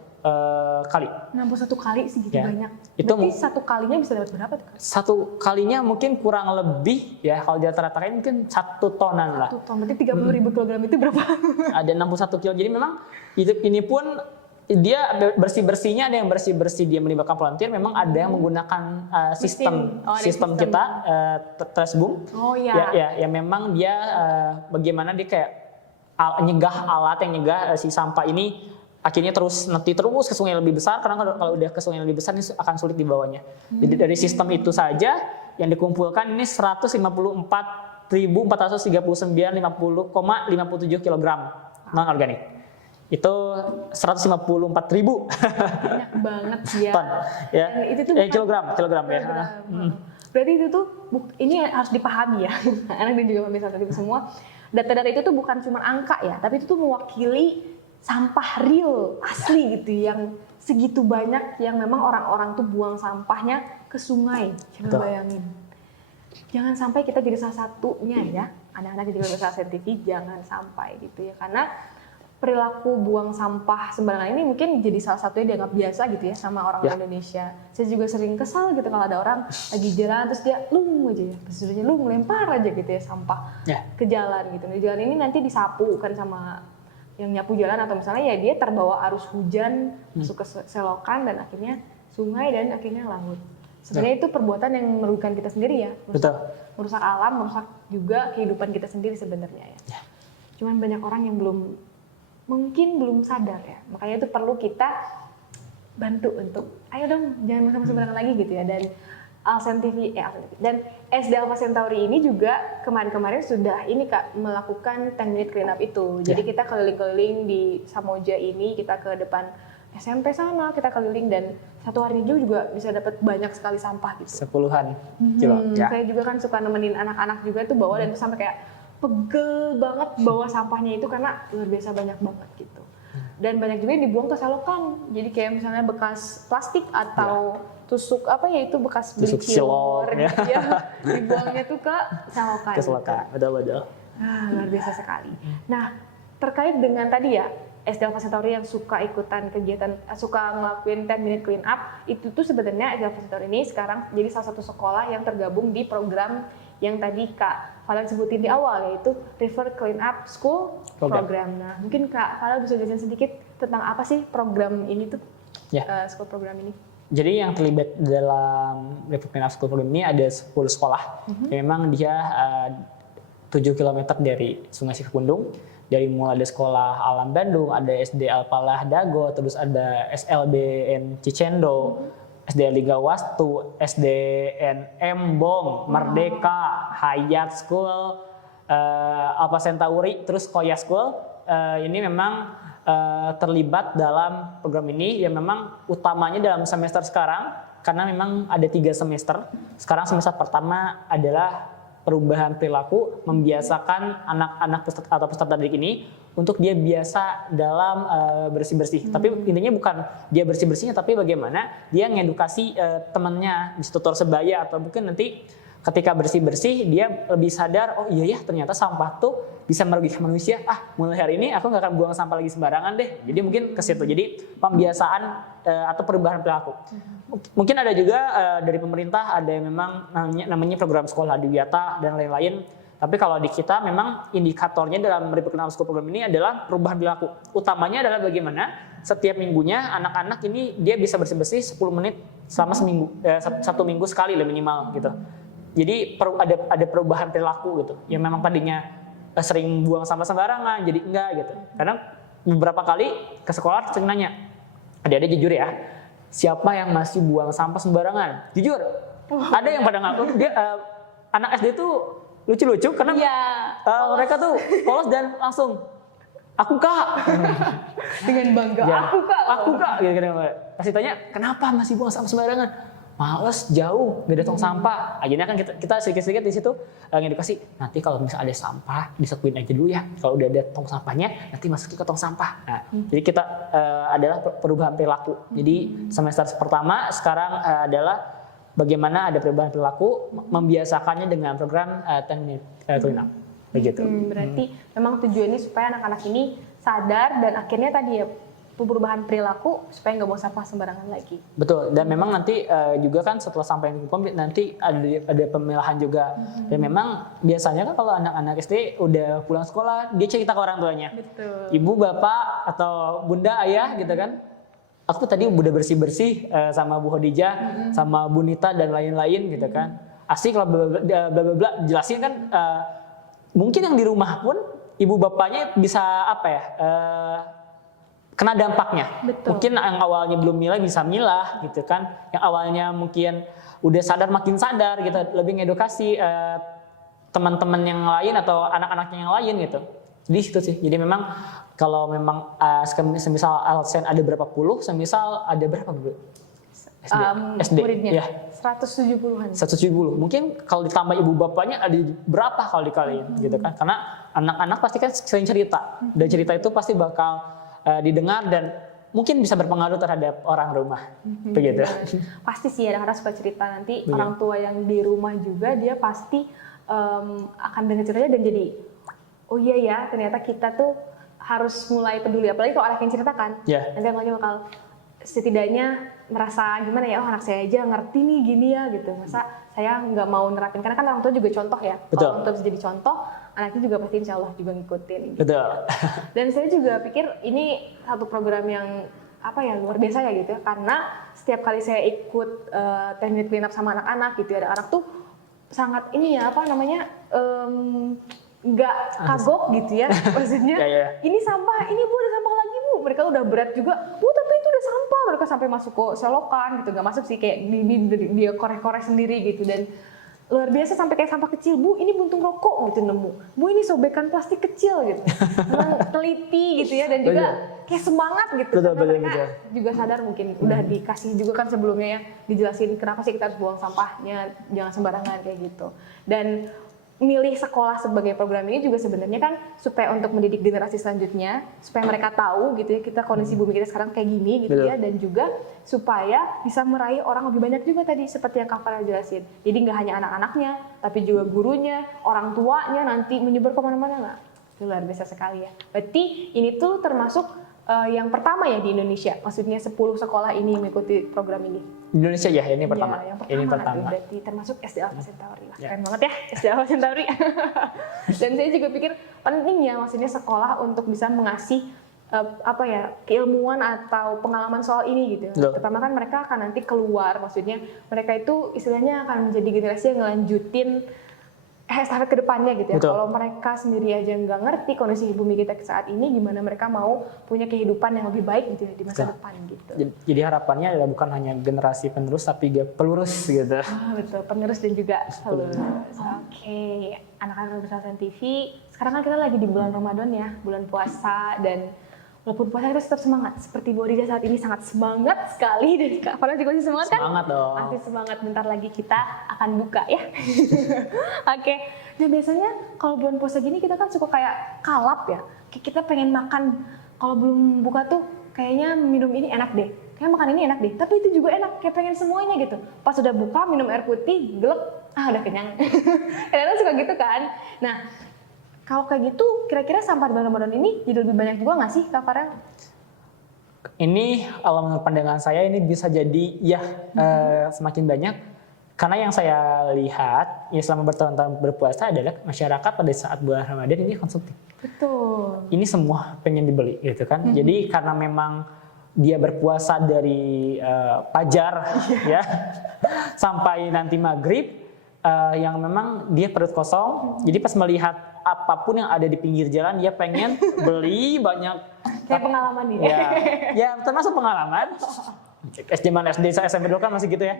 kali. 61 kali segitu Ya. banyak. Itu berarti satu kalinya bisa dapat berapa tuh? Satu kalinya mungkin kurang lebih ya, kalau di rata-rata mungkin 1 tonan lah. 1 ton, berarti 30.000 kilogram itu berapa? Ada 61 kilo. Jadi memang ini pun dia bersih-bersihnya, ada yang bersih-bersih dia melibatkan volunteer, memang ada yang menggunakan sistem kita trash boom. Oh iya. Ya memang dia bagaimana dia kayak nyegah alat yang nyegah si sampah ini akhirnya terus ke sungai yang lebih besar, karena kalau udah ke sungai yang lebih besar ini akan sulit dibawanya. Jadi dari sistem itu saja yang dikumpulkan ini 154.439,50,57 kg non organik. Itu 154.000 banyak banget ya. ton ya. Dan itu tuh kilogram ya. Berarti itu tuh ini harus dipahami ya, anak dan juga pemirsa tadi semua. Data-data itu tuh bukan cuma angka ya, tapi itu tuh mewakili sampah real, asli gitu, yang segitu banyak yang memang orang-orang tuh buang sampahnya ke sungai. Coba bayangin. Jangan sampai kita jadi salah satunya ya, anak-anak juga pemirsa TV, jangan sampai gitu ya, karena perilaku buang sampah sembarangan ini mungkin jadi salah satunya dianggap biasa gitu ya sama orang Indonesia. Saya juga sering kesal gitu kalau ada orang lagi jalan terus dia lung aja ya, terusnya lung lempar aja gitu ya sampah ke jalan gitu. Di jalan ini nanti disapu kan sama yang nyapu jalan, atau misalnya ya dia terbawa arus hujan masuk ke selokan dan akhirnya sungai dan akhirnya laut. Sebenarnya itu perbuatan yang merugikan kita sendiri ya, merusak alam, merusak juga kehidupan kita sendiri sebenarnya ya. Cuman banyak orang yang mungkin belum sadar ya, makanya itu perlu kita bantu untuk ayo dong jangan makan sembarangan lagi gitu ya. Dan Alsen TV dan SD Alpha Centauri ini juga kemarin sudah ini Kak melakukan 10 minute clean up itu. Jadi kita keliling-keliling di Samosir ini, kita ke depan SMP sana, kita keliling, dan satu hari juga bisa dapat banyak sekali sampah gitu. 10-an kilo. Saya juga kan suka nemenin anak-anak juga tuh bawa, dan sampai kayak pegel banget bawa sampahnya itu karena luar biasa banyak banget gitu. Dan banyak juga yang dibuang ke selokan. Jadi kayak misalnya bekas plastik atau tusuk itu bekas beli cilor gitu ya. Dibuangnya tuh ke selokan. Ke selokan, betul. Luar biasa sekali. Nah, terkait dengan tadi ya, SD Alpha Centauri yang suka ikutan kegiatan, suka ngelakuin 10 minute clean up, itu tuh sebenarnya SD Alpha Centauri ini sekarang jadi salah satu sekolah yang tergabung di program yang tadi Kak Fala sebutin di awal, yaitu River Clean Up School Program. Nah, mungkin Kak Fala bisa jelasin sedikit tentang apa sih program ini tuh, school program ini? Jadi yang terlibat dalam River Clean Up School Program ini ada 10 sekolah. Memang dia 7 km dari Sungai Cikapundung. Dari mulai ada sekolah Alam Bandung, ada SD Al-Falah Dago, terus ada SLBN Cicendo, SD Liga Wastu, SDN Bong, Merdeka, Hayat School, Alpha Centauri, terus Koya School. Ini memang terlibat dalam program ini yang memang utamanya dalam semester sekarang, karena memang ada 3 semester. Sekarang semester pertama adalah perubahan perilaku, membiasakan anak-anak atau peserta didik ini untuk dia biasa dalam bersih-bersih. Tapi intinya bukan dia bersih-bersihnya, tapi bagaimana dia ngedukasi temannya, instruktur sebaya, atau mungkin nanti ketika bersih-bersih dia lebih sadar, oh iya ya ternyata sampah tuh bisa merugikan manusia. Mulai hari ini aku nggak akan buang sampah lagi sembarangan deh. Jadi mungkin ke situ. Jadi pembiasaan atau perubahan perilaku. Mungkin ada juga dari pemerintah ada yang memang namanya program sekolah adiwiyata dan lain-lain. Tapi kalau di kita memang indikatornya dalam River Clean Up School Program ini adalah perubahan perilaku. Utamanya adalah bagaimana setiap minggunya anak-anak ini dia bisa bersih-bersih 10 menit selama seminggu, 1 minggu sekali lah minimal gitu. Jadi ada perubahan perilaku gitu. Yang memang tadinya sering buang sampah sembarangan jadi enggak gitu. Karena beberapa kali ke sekolah sering nanya, adik-adik jujur ya, siapa yang masih buang sampah sembarangan? Jujur, ada yang pada ngaku dia anak SD tuh lucu-lucu karena mereka tuh polos dan langsung aku Kak dengan bangga, aku Kak gitu. Pasti tanya kenapa masih buang sampah sembarangan? Males, jauh, gak ada tong sampah. Akhirnya kan kita sedikit-sedikit di situ ngedukasi. Nanti kalau misalnya ada sampah, disekuin aja dulu ya. Kalau udah ada tong sampahnya, nanti masukin ke tong sampah. Nah, jadi kita adalah perubahan perilaku. Jadi semester pertama sekarang adalah bagaimana ada perubahan perilaku, membiasakannya dengan program 10 Minute Clean Up. Begitu. Berarti memang tujuannya supaya anak-anak ini sadar dan akhirnya tadi ya perubahan perilaku supaya nggak buang sampah sembarangan lagi. Betul, dan memang nanti juga kan setelah sampai di POM nanti ada pemilahan juga. Dan memang biasanya kan kalau anak-anak SD udah pulang sekolah dia cerita ke orang tuanya. Betul. Ibu, bapak atau bunda, ayah gitu kan. Aku tadi udah bersih-bersih sama Bu Khadijah, sama Bu Nita dan lain-lain gitu kan. Asik kalau bla bla bla jelasin kan mungkin yang di rumah pun ibu bapaknya bisa apa ya? Kena dampaknya. Betul. Mungkin yang awalnya belum milah bisa milah gitu kan. Yang awalnya mungkin udah sadar makin sadar gitu, lebih ngedukasi teman-teman yang lain atau anak-anaknya yang lain gitu. Di situ sih. Jadi memang kalau memang semisal Alsen ada berapa puluh, semisal ada berapa Bu? SD muridnya ya. 170-an. 170. Mungkin kalau ditambah ibu bapaknya ada berapa kalau dikaliin gitu kan. Karena anak-anak pasti kan sering cerita. Dan cerita itu pasti bakal didengar dan mungkin bisa berpengaruh terhadap orang rumah. Begitu. Pasti sih kadang-kadang suka cerita nanti orang tua yang di rumah juga dia pasti akan dengar ceritanya dan jadi oh iya ya ternyata kita tuh harus mulai peduli, apalagi kalau anak yang ceritakan. Nanti anaknya bakal setidaknya merasa gimana ya, oh anak saya aja ngerti nih gini ya gitu, masa saya nggak mau nerapin, karena kan orang tua juga contoh ya. Kalau orang tua bisa jadi contoh, anaknya juga pasti insya Allah juga ngikutin gitu. Betul. Dan saya juga pikir ini satu program yang apa ya luar biasa ya gitu ya, karena setiap kali saya ikut 10 Minute Clean Up sama anak-anak gitu ya, ada anak tuh sangat ini ya apa namanya nggak kagok gitu ya, maksudnya ini sampah, ini Bu ada sampah lagi Bu, mereka udah berat juga Bu tapi itu udah sampah, mereka sampai masuk ke selokan gitu, nggak masuk sih kayak dia korek-korek sendiri gitu, dan luar biasa sampai kayak sampah kecil Bu ini buntung rokok gitu nemu, Bu ini sobekan plastik kecil gitu, memang teliti gitu ya, dan juga kayak semangat gitu, karena mereka juga sadar mungkin udah dikasih juga kan sebelumnya ya, dijelasin kenapa sih kita harus buang sampahnya jangan sembarangan kayak gitu. Dan milih sekolah sebagai program ini juga sebenarnya kan supaya untuk mendidik generasi selanjutnya, supaya mereka tahu gitu ya kita kondisi bumi kita sekarang kayak gini gitu ya, dan juga supaya bisa meraih orang lebih banyak juga tadi seperti yang Kak Farah jelasin. Jadi nggak hanya anak-anaknya, tapi juga gurunya, orang tuanya nanti menyebar kemana-mana nggak? Itu luar biasa sekali ya. Berarti ini tuh termasuk yang pertama ya di Indonesia. Maksudnya 10 sekolah ini mengikuti program ini. Indonesia ya, ini pertama. Ya, yang pertama. Ini pertama. Tuh, berarti termasuk SD Alpha Centauri. Wah, keren banget ya SD Alpha Centauri. Dan saya juga pikir penting ya maksudnya sekolah untuk bisa mengasih keilmuan atau pengalaman soal ini gitu. Terutama kan mereka akan nanti keluar, maksudnya mereka itu istilahnya akan menjadi generasi yang ngelanjutin estafet ke depannya gitu ya. Kalau mereka sendiri aja nggak ngerti kondisi bumi kita saat ini, gimana mereka mau punya kehidupan yang lebih baik gitu ya di masa depan gitu. Jadi harapannya adalah bukan hanya generasi penerus tapi juga pelurus gitu. Betul, penerus dan juga pelurus. Oke, anak-anak Bersalasan TV, sekarang kan kita lagi di bulan Ramadan ya, bulan puasa, dan walaupun puasa kita tetap semangat. Seperti Borija saat ini sangat semangat sekali, dan Kak Farel juga masih semangat kan? Semangat dong. Pasti semangat, bentar lagi kita akan buka ya. Oke, nah biasanya kalau bulan puasa gini kita kan suka kayak kalap ya. Kayak kita pengen makan, kalau belum buka tuh kayaknya minum ini enak deh. Kayak makan ini enak deh, tapi itu juga enak, kayak pengen semuanya gitu. Pas udah buka minum air putih, gelap, udah kenyang. Kadang-kadang suka gitu kan. Nah, kalau kayak gitu, kira-kira sampah di bulan Ramadan ini jadi lebih banyak juga nggak sih, Kak Farel? Ini menurut pandangan saya ini bisa jadi ya semakin banyak. Karena yang saya lihat ya selama bertahun-tahun berpuasa adalah masyarakat pada saat bulan Ramadan ini konsumtif. Betul. Ini semua pengen dibeli gitu kan. Jadi karena memang dia berpuasa dari fajar ya sampai nanti maghrib, yang memang dia perut kosong. Jadi pas melihat apapun yang ada di pinggir jalan dia pengen beli banyak. Kayak pengalaman ini. Ya termasuk pengalaman. Zaman SD saya SMP dulu kan masih gitu ya.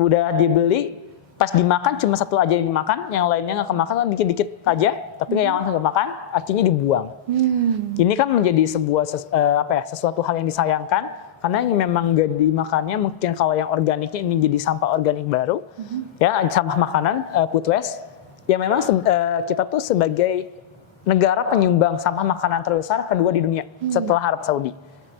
Udah dibeli, pas dimakan cuma satu aja yang dimakan, yang lainnya nggak kemakan, dikit-dikit aja, tapi nggak yang langsung nggak makan, akhirnya dibuang. Ini kan menjadi sebuah sesuatu hal yang disayangkan, karena yang memang nggak dimakannya mungkin kalau yang organiknya ini jadi sampah organik baru, ya sampah makanan, food waste. Ya memang kita tuh sebagai negara penyumbang sampah makanan terbesar kedua di dunia setelah Arab Saudi.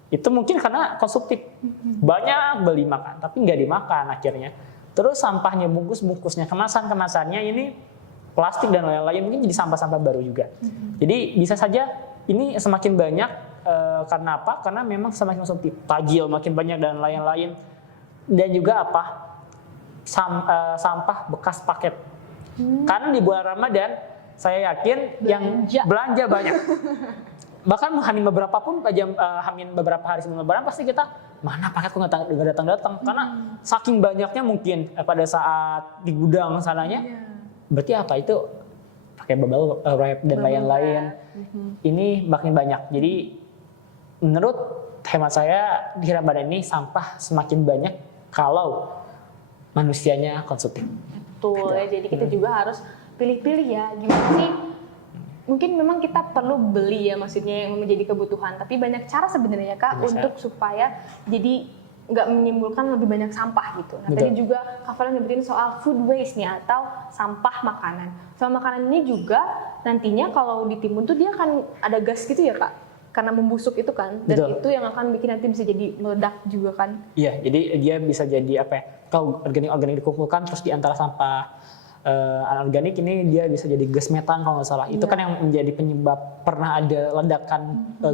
Itu mungkin karena konsumtif, banyak beli makan, tapi nggak dimakan akhirnya. Terus sampahnya, bungkus-bungkusnya, kemasan-kemasannya ini plastik dan lain-lain mungkin jadi sampah-sampah baru juga. Jadi bisa saja ini semakin banyak karena apa? Karena memang semakin konsumtif, tajil makin banyak dan lain-lain. Dan juga sampah bekas paket. Karena di bulan Ramadan saya yakin yang belanja banyak. Bahkan hamin beberapa pun hamin beberapa hari sebelum Lebaran pasti kita mana paket kok nggak datang karena saking banyaknya mungkin pada saat di gudang sananya. Berarti apa itu pakai bubble wrap dan lain-lain. Ini makin banyak. Jadi menurut hemat saya di Ramadan ini sampah semakin banyak kalau manusianya konsumtif. Betul ya, jadi kita juga harus pilih-pilih ya, gimana sih? Mungkin memang kita perlu beli ya, maksudnya yang menjadi kebutuhan, tapi banyak cara sebenarnya Kak untuk supaya jadi nggak menimbulkan lebih banyak sampah gitu. Nah tadi juga Kak Farel nyebutin soal food waste nih atau sampah makanan. Soal makanan ini juga nantinya kalau ditimbun tuh dia akan ada gas gitu ya Kak? Karena membusuk itu kan, dan itu yang akan bikin nanti bisa jadi meledak juga kan? Iya, jadi dia bisa jadi kalau organik dikumpulkan terus di antara sampah anorganik ini dia bisa jadi gas metan kalau nggak salah. Itu kan yang menjadi penyebab pernah ada ledakan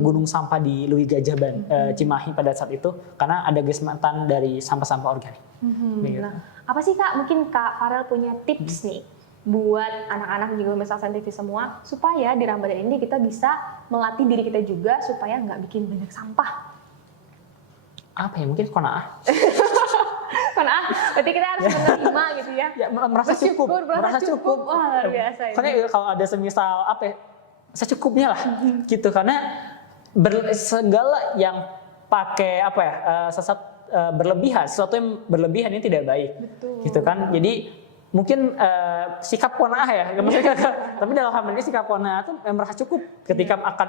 gunung sampah di Lui Gajaban, Cimahi pada saat itu karena ada gas metan dari sampah-sampah organik. Nah, apa sih Kak? Mungkin Kak Farel punya tips nih buat anak-anak juga Bersalasan TV semua supaya di Ramadan ini kita bisa melatih diri kita juga supaya nggak bikin banyak sampah. Apa ya? Mungkin qanaah. Berarti kita harus menerima gitu ya. Merasa cukup. Wah, luar biasa ini. Karena kalau ada semisal secukupnya lah gitu, karena segala yang pakai berlebihan, sesuatu yang berlebihan ini tidak baik. Betul. Gitu kan. Jadi mungkin sikap qanaah ya, tapi dalam hal ini sikap qanaah itu merasa cukup ketika akan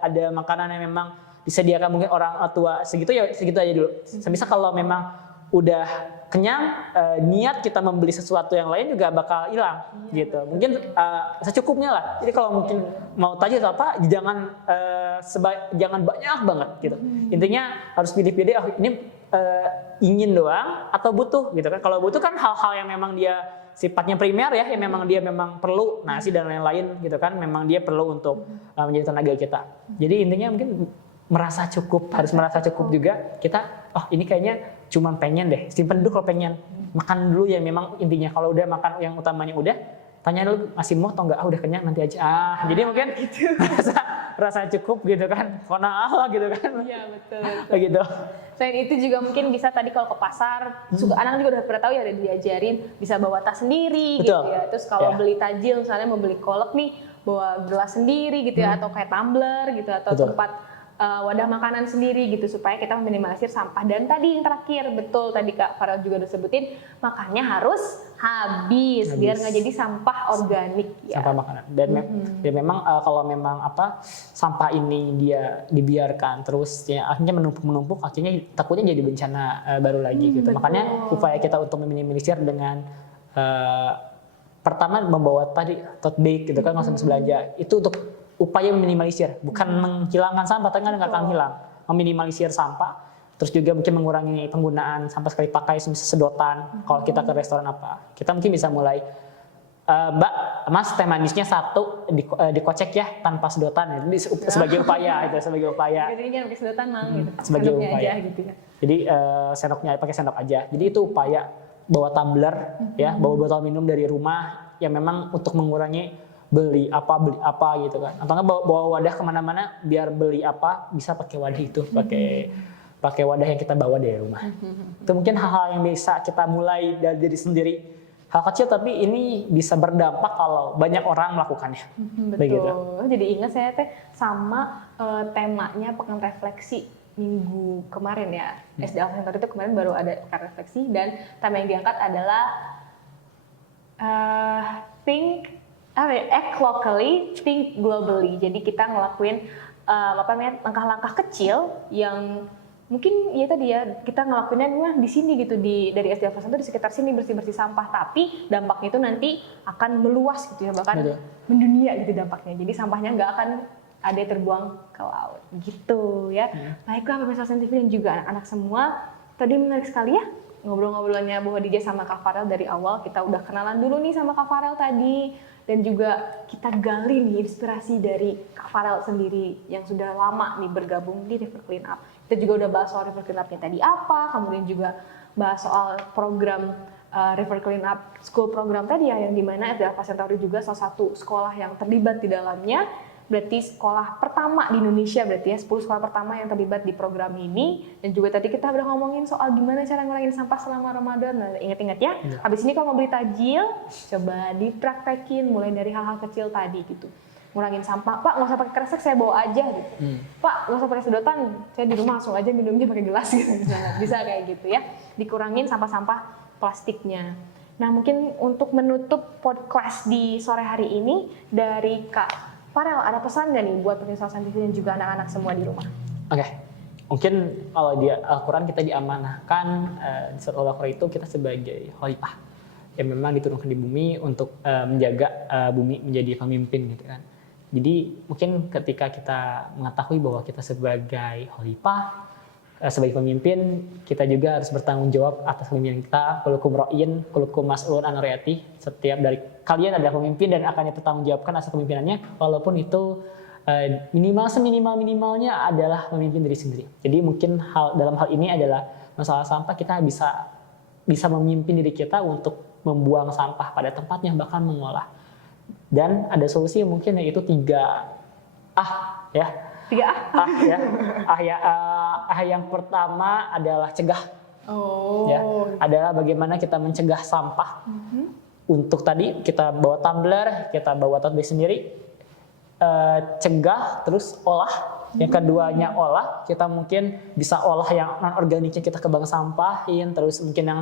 ada makanan yang memang disediakan mungkin orang tua segitu aja dulu. Semisal kalau memang udah kenyang, niat kita membeli sesuatu yang lain juga bakal hilang gitu. Mungkin secukupnya lah. Jadi kalau mungkin mau tajil atau apa, jangan banyak banget gitu. Intinya harus pilih-pilih. Ini ingin doang atau butuh gitu kan. Kalau butuh kan hal-hal yang memang dia sifatnya primer ya, yang memang dia perlu nasi dan lain-lain gitu kan. Memang dia perlu untuk menjadi tenaga kita. Jadi intinya mungkin merasa cukup, harus merasa cukup juga. Kita, oh ini kayaknya cuma pengen deh, simpen dulu kalau pengen. Makan dulu ya memang intinya. Kalau udah makan yang utamanya udah, tanya dulu masih mau atau enggak, udah kenyang nanti aja. Jadi mungkin rasa cukup gitu kan, kona Allah gitu kan. Iya betul. Begitu. Selain itu juga mungkin bisa tadi kalau ke pasar, suka anak juga udah pernah tahu ya, udah diajarin bisa bawa tas sendiri. Betul. Gitu ya. Terus kalau Ya. beli tajil misalnya mau beli kolak nih, bawa gelas sendiri gitu ya, atau kayak tumbler gitu, atau Betul. tempat wadah makanan sendiri gitu, supaya kita meminimalisir sampah. Dan tadi yang terakhir, betul tadi Kak Farel juga udah sebutin, makannya harus habis. Biar nggak jadi sampah organik ya. Sampah makanan. Dan memang kalau memang sampah ini dia dibiarkan terus ya akhirnya menumpuk akhirnya takutnya jadi bencana baru lagi gitu. Betul. Makanya upaya kita untuk meminimalisir dengan pertama membawa tadi tote bag gitu kan, langsung belanja. Itu untuk upaya meminimalisir, bukan menghilangkan sampah, tapi nggak akan hilang. Meminimalisir sampah, terus juga mungkin mengurangi penggunaan sampah sekali pakai, semisal sedotan. Kalau kita ke restoran kita mungkin bisa mulai, Mbak, Mas, teh manisnya 1 dikocek ya tanpa sedotan. Jadi sebagai upaya itu, sebagai upaya. Jadi jangan pakai sedotan mang gitu. Sebagai Sendoknya upaya. aja gitu ya. Jadi sendoknya pakai sendok aja. Jadi itu upaya bawa tumbler, ya, bawa botol minum dari rumah yang memang untuk mengurangi beli apa gitu kan, atau nggak bawa wadah kemana-mana biar beli apa bisa pakai wadah itu, pakai wadah yang kita bawa dari rumah. Itu mungkin hal-hal yang bisa kita mulai dari diri sendiri, hal kecil tapi ini bisa berdampak kalau banyak orang melakukannya. Betul. Begitu. Jadi ingat saya teh sama temanya pekan refleksi minggu kemarin ya, SD Al Center itu kemarin baru ada pekan refleksi, dan tema yang diangkat adalah act locally, think globally. Jadi kita ngelakuin langkah-langkah kecil yang mungkin ya tadi ya kita ngelakuinnya di sini gitu, dari SD Al Center di sekitar sini bersih-bersih sampah, tapi dampaknya itu nanti akan meluas gitu ya, bahkan mendunia gitu dampaknya. Jadi sampahnya nggak akan ada yang terbuang ke laut gitu ya. Baiklah pemirsa Sensitif dan juga anak-anak semua, tadi menarik sekali ya ngobrol-ngobrolnya Bu Khadijah sama Kak Farel. Dari awal kita udah kenalan dulu nih sama Kak Farel tadi, dan juga kita gali nih inspirasi dari Kak Farel sendiri yang sudah lama nih bergabung di River Clean Up. Kita juga udah bahas soal River Clean Up-nya tadi apa, kemudian juga bahas soal program River Clean Up School program tadi ya, yang dimana FD Alpha Centauri juga salah satu sekolah yang terlibat di dalamnya. Berarti sekolah pertama di Indonesia, berarti ya 10 sekolah pertama yang terlibat di program ini. Dan juga tadi kita udah ngomongin soal gimana cara ngurangin sampah selama Ramadan. Nah, ingat-ingat ya, habis ini kalau mau beli tajil, coba dipraktekin mulai dari hal-hal kecil tadi gitu. Ngurangin sampah, Pak nggak usah pakai kresek, saya bawa aja gitu. Pak nggak usah pakai sedotan, saya di rumah langsung aja minumnya pakai gelas gitu. Bisa kayak gitu ya, dikurangin sampah-sampah plastiknya. Nah mungkin untuk menutup podcast di sore hari ini, dari Kak Farel, ada pesan nggak nih buat pemirsa Sensitif dan juga anak-anak semua di rumah? Oke. Mungkin kalau di Al-Quran kita diamanahkan, di surat Al-Baqarah itu kita sebagai khalifah yang memang diturunkan di bumi untuk menjaga bumi menjadi pemimpin gitu kan. Jadi mungkin ketika kita mengetahui bahwa kita sebagai khalifah, sebagai pemimpin, kita juga harus bertanggung jawab atas pemimpinan kita. Kulukum ra'in, kulukum mas'ulun an ra'iyati. Setiap dari kalian adalah pemimpin dan akan dipertanggungjawabkan atas kepemimpinannya, walaupun itu seminimal-minimalnya adalah memimpin diri sendiri. Jadi mungkin dalam hal ini adalah masalah sampah, kita bisa memimpin diri kita untuk membuang sampah pada tempatnya, bahkan mengolah. Dan ada solusi mungkin yaitu 3 ya. 3A? Yang pertama adalah cegah. Ya, Oh. adalah bagaimana kita mencegah sampah. Untuk tadi kita bawa tumbler, kita bawa tote bag sendiri. Cegah, terus olah. Yang keduanya olah, kita mungkin bisa olah yang non organiknya kita ke bank sampahin, terus mungkin yang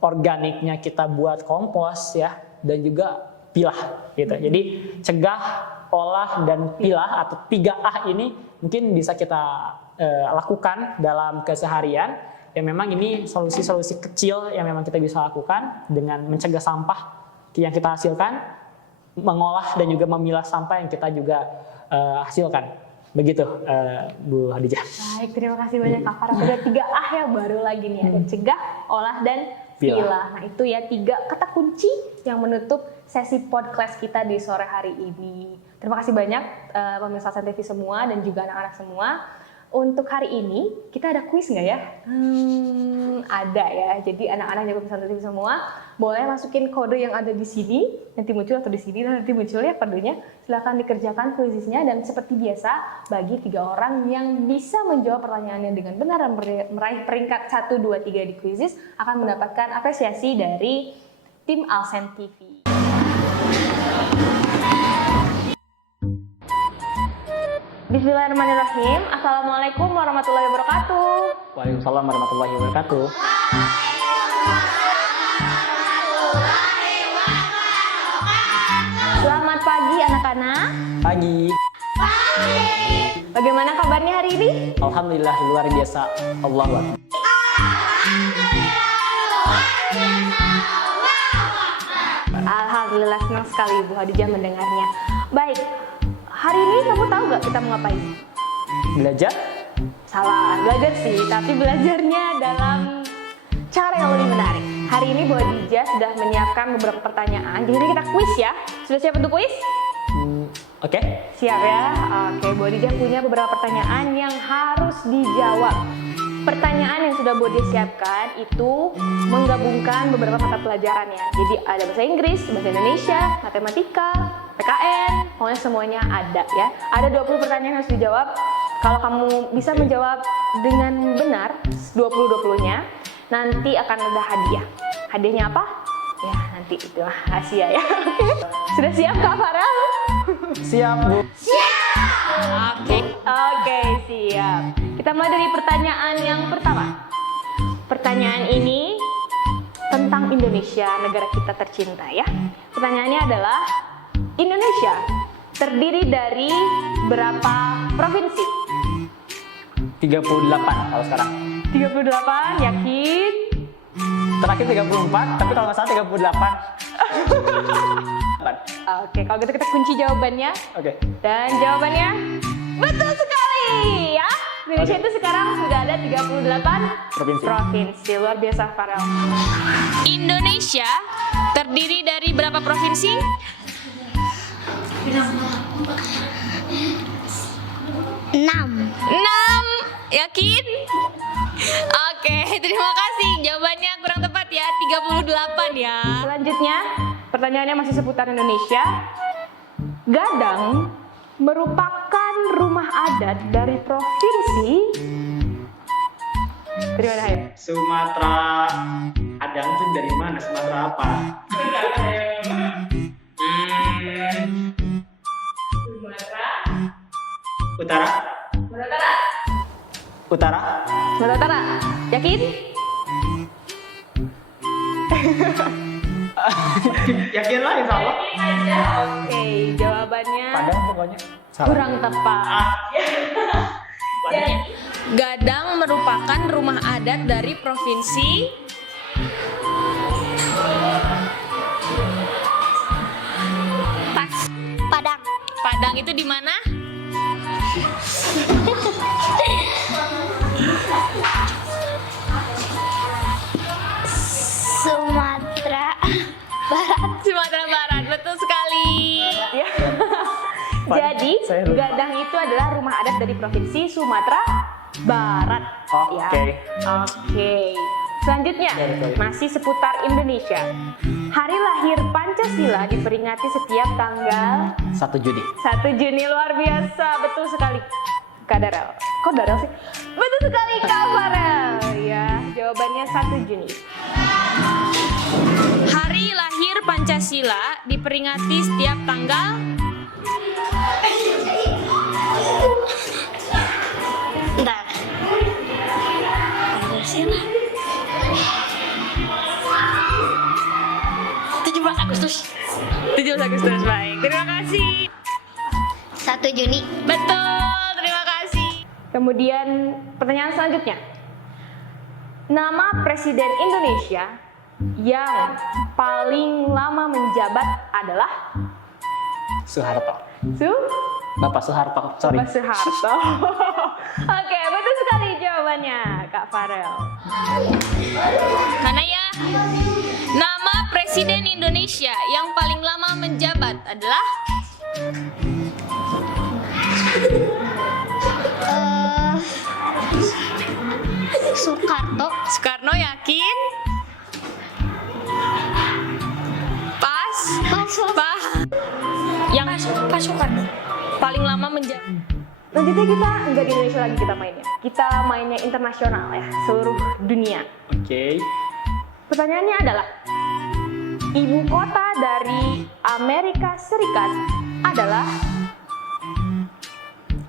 organiknya kita buat kompos ya, dan juga pilah gitu. Jadi cegah, olah, dan pilah atau 3A ini mungkin bisa kita lakukan dalam keseharian. Ya memang ini solusi-solusi kecil yang memang kita bisa lakukan dengan mencegah sampah yang kita hasilkan, mengolah dan juga memilah sampah yang kita juga hasilkan. Begitu Bu Khadijah. Baik, terima kasih banyak Kak Farel. Udah 3A ya, baru lagi nih ada cegah, olah, dan pilah. Nah itu ya 3 kata kunci yang menutup sesi podcast kita di sore hari ini. Terima kasih banyak pemirsa Sensitif semua dan juga anak-anak semua. Untuk hari ini kita ada kuis nggak ya? Ada ya. Jadi anak-anak jago Pesantren TV semua boleh masukin kode yang ada di sini, nanti muncul atau di sini nanti muncul ya kodenya. Silakan dikerjakan kuisnya dan seperti biasa bagi 3 orang yang bisa menjawab pertanyaannya dengan benar dan meraih peringkat 1, 2, 3 di kuisis akan mendapatkan apresiasi dari tim Alsen TV. Bismillahirrahmanirrahim. Assalamualaikum warahmatullahi wabarakatuh. Waalaikumsalam warahmatullahi wabarakatuh. Selamat pagi anak-anak. Pagi. Bagaimana kabarnya hari ini? Alhamdulillah luar biasa. Allahu Akbar. Alhamdulillah senang sekali Ibu Hadijah mendengarnya. Baik, hari ini kamu tahu nggak kita mau ngapain? Belajar? Salah, belajar sih, tapi belajarnya dalam cara yang lebih menarik. Hari ini Bu Hadijah sudah menyiapkan beberapa pertanyaan, jadi kita kuis ya. Sudah siap untuk kuis? Oke. Siap ya? Oke, Bu Hadijah punya beberapa pertanyaan yang harus dijawab. Pertanyaan yang sudah Bu Hadijah siapkan itu menggabungkan beberapa mata pelajaran ya. Jadi ada bahasa Inggris, bahasa Indonesia, matematika, PKN, pokoknya semuanya ada ya. Ada 20 pertanyaan yang harus dijawab. Kalau kamu bisa menjawab dengan benar 20-20-nya, nanti akan ada hadiah. Hadiahnya apa? Ya nanti itu rahasia ya. Sudah siap Kak Farel? Siap, Bu. Oke, siap. Kita mulai dari pertanyaan yang pertama. Pertanyaan ini tentang Indonesia, negara kita tercinta ya. Pertanyaannya adalah, Indonesia terdiri dari berapa provinsi? 38 kalau sekarang. 38, yakin? Terakhir 34, tapi kalau nggak salah 38. Oke, kalau gitu kita kunci jawabannya. Oke. Dan jawabannya betul sekali ya. Indonesia itu sekarang sudah ada 38 provinsi. Luar biasa Farel. Indonesia terdiri dari berapa provinsi? 6. Yakin? Oke, terima kasih. Jawabannya kurang tepat ya, 38 ya. Selanjutnya, pertanyaannya masih seputar Indonesia. Gadang merupakan rumah adat dari provinsi dari mana Hayat? Sumatera. Adang tuh dari mana? Sumatera apa? Utara. Utara. Sumatera Utara. Yakin? Yakin lah insya Allah. Oke, jawabannya Padang pokoknya. kurang tepat. Gadang merupakan rumah adat dari provinsi Padang. Padang itu di mana? Sumatera Barat. Sumatera Barat, betul sekali. Ya. Jadi, Gadang itu adalah rumah adat dari provinsi Sumatera Barat. Ya. Oke. Selanjutnya, masih seputar Indonesia. Hari lahir Pancasila diperingati setiap tanggal 1 Juni. 1 Juni. Luar biasa, betul sekali. Kak Darel. Kok Darel sih? Betul sekali Kak Farel. Ya, jawabannya 1 Juni. Hari lahir Pancasila diperingati setiap tanggal Bentar. Pancasila. 17 Agustus. 17 Agustus. Baik, terima kasih. 1 Juni. Betul, terima kasih. Kemudian pertanyaan selanjutnya. Nama Presiden Indonesia yang paling lama menjabat adalah Soeharto. Bapak Soeharto. Sorry. Pak Soeharto. Oke, betul sekali jawabannya Kak Farel. Karena ya, nama Presiden Indonesia yang paling lama menjabat adalah Eh yakin? Pas. Yang pasukan paling lama menjadi. Selanjutnya kita nggak di Indonesia lagi kita mainnya. Kita mainnya internasional ya, seluruh dunia. Oke. Pertanyaannya adalah, ibu kota dari Amerika Serikat adalah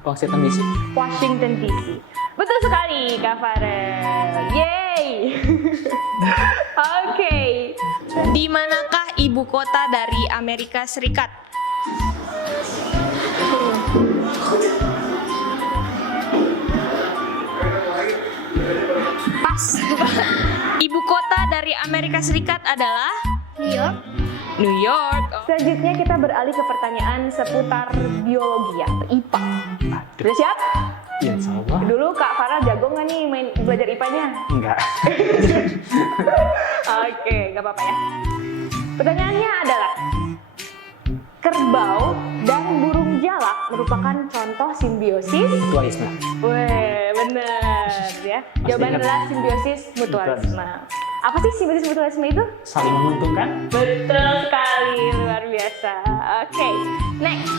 Washington DC. Washington DC. Betul sekali, Kak Farel. Yeay. Oke. Di manakah ibu kota dari Amerika Serikat? Pas. Ibu kota dari Amerika Serikat adalah New York. New York. Selanjutnya kita beralih ke pertanyaan seputar biologi ya, IPA. Sudah siap? Ya, insya Dulu Kak Farel jago nggak nih main belajar IPA-nya? Enggak. Oke, nggak apa-apa ya. Pertanyaannya adalah, kerbau dan burung jalak merupakan contoh simbiosis. Mutualisme. Weh, bener ya. Jawabannya kan? adalah simbiosis mutualisme. Apa sih simbiosis mutualisme itu? Saling menguntungkan. Betul sekali, luar biasa. Oke, next.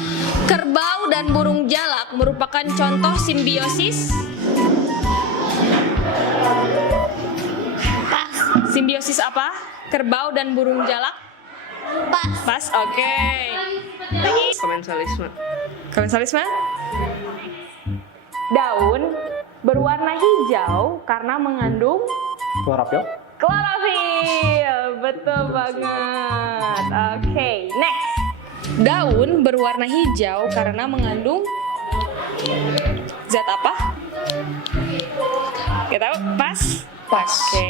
Kerbau dan burung jalak merupakan contoh simbiosis. Pas. Simbiosis apa? Kerbau dan burung jalak? Pas. Pas, oke. Lagi. Komensalisme? Daun berwarna hijau karena mengandung Klorofil. klorofil. Betul banget. Oke, next. Daun berwarna hijau karena mengandung zat apa? Gak tahu, pas? Pas. Oke.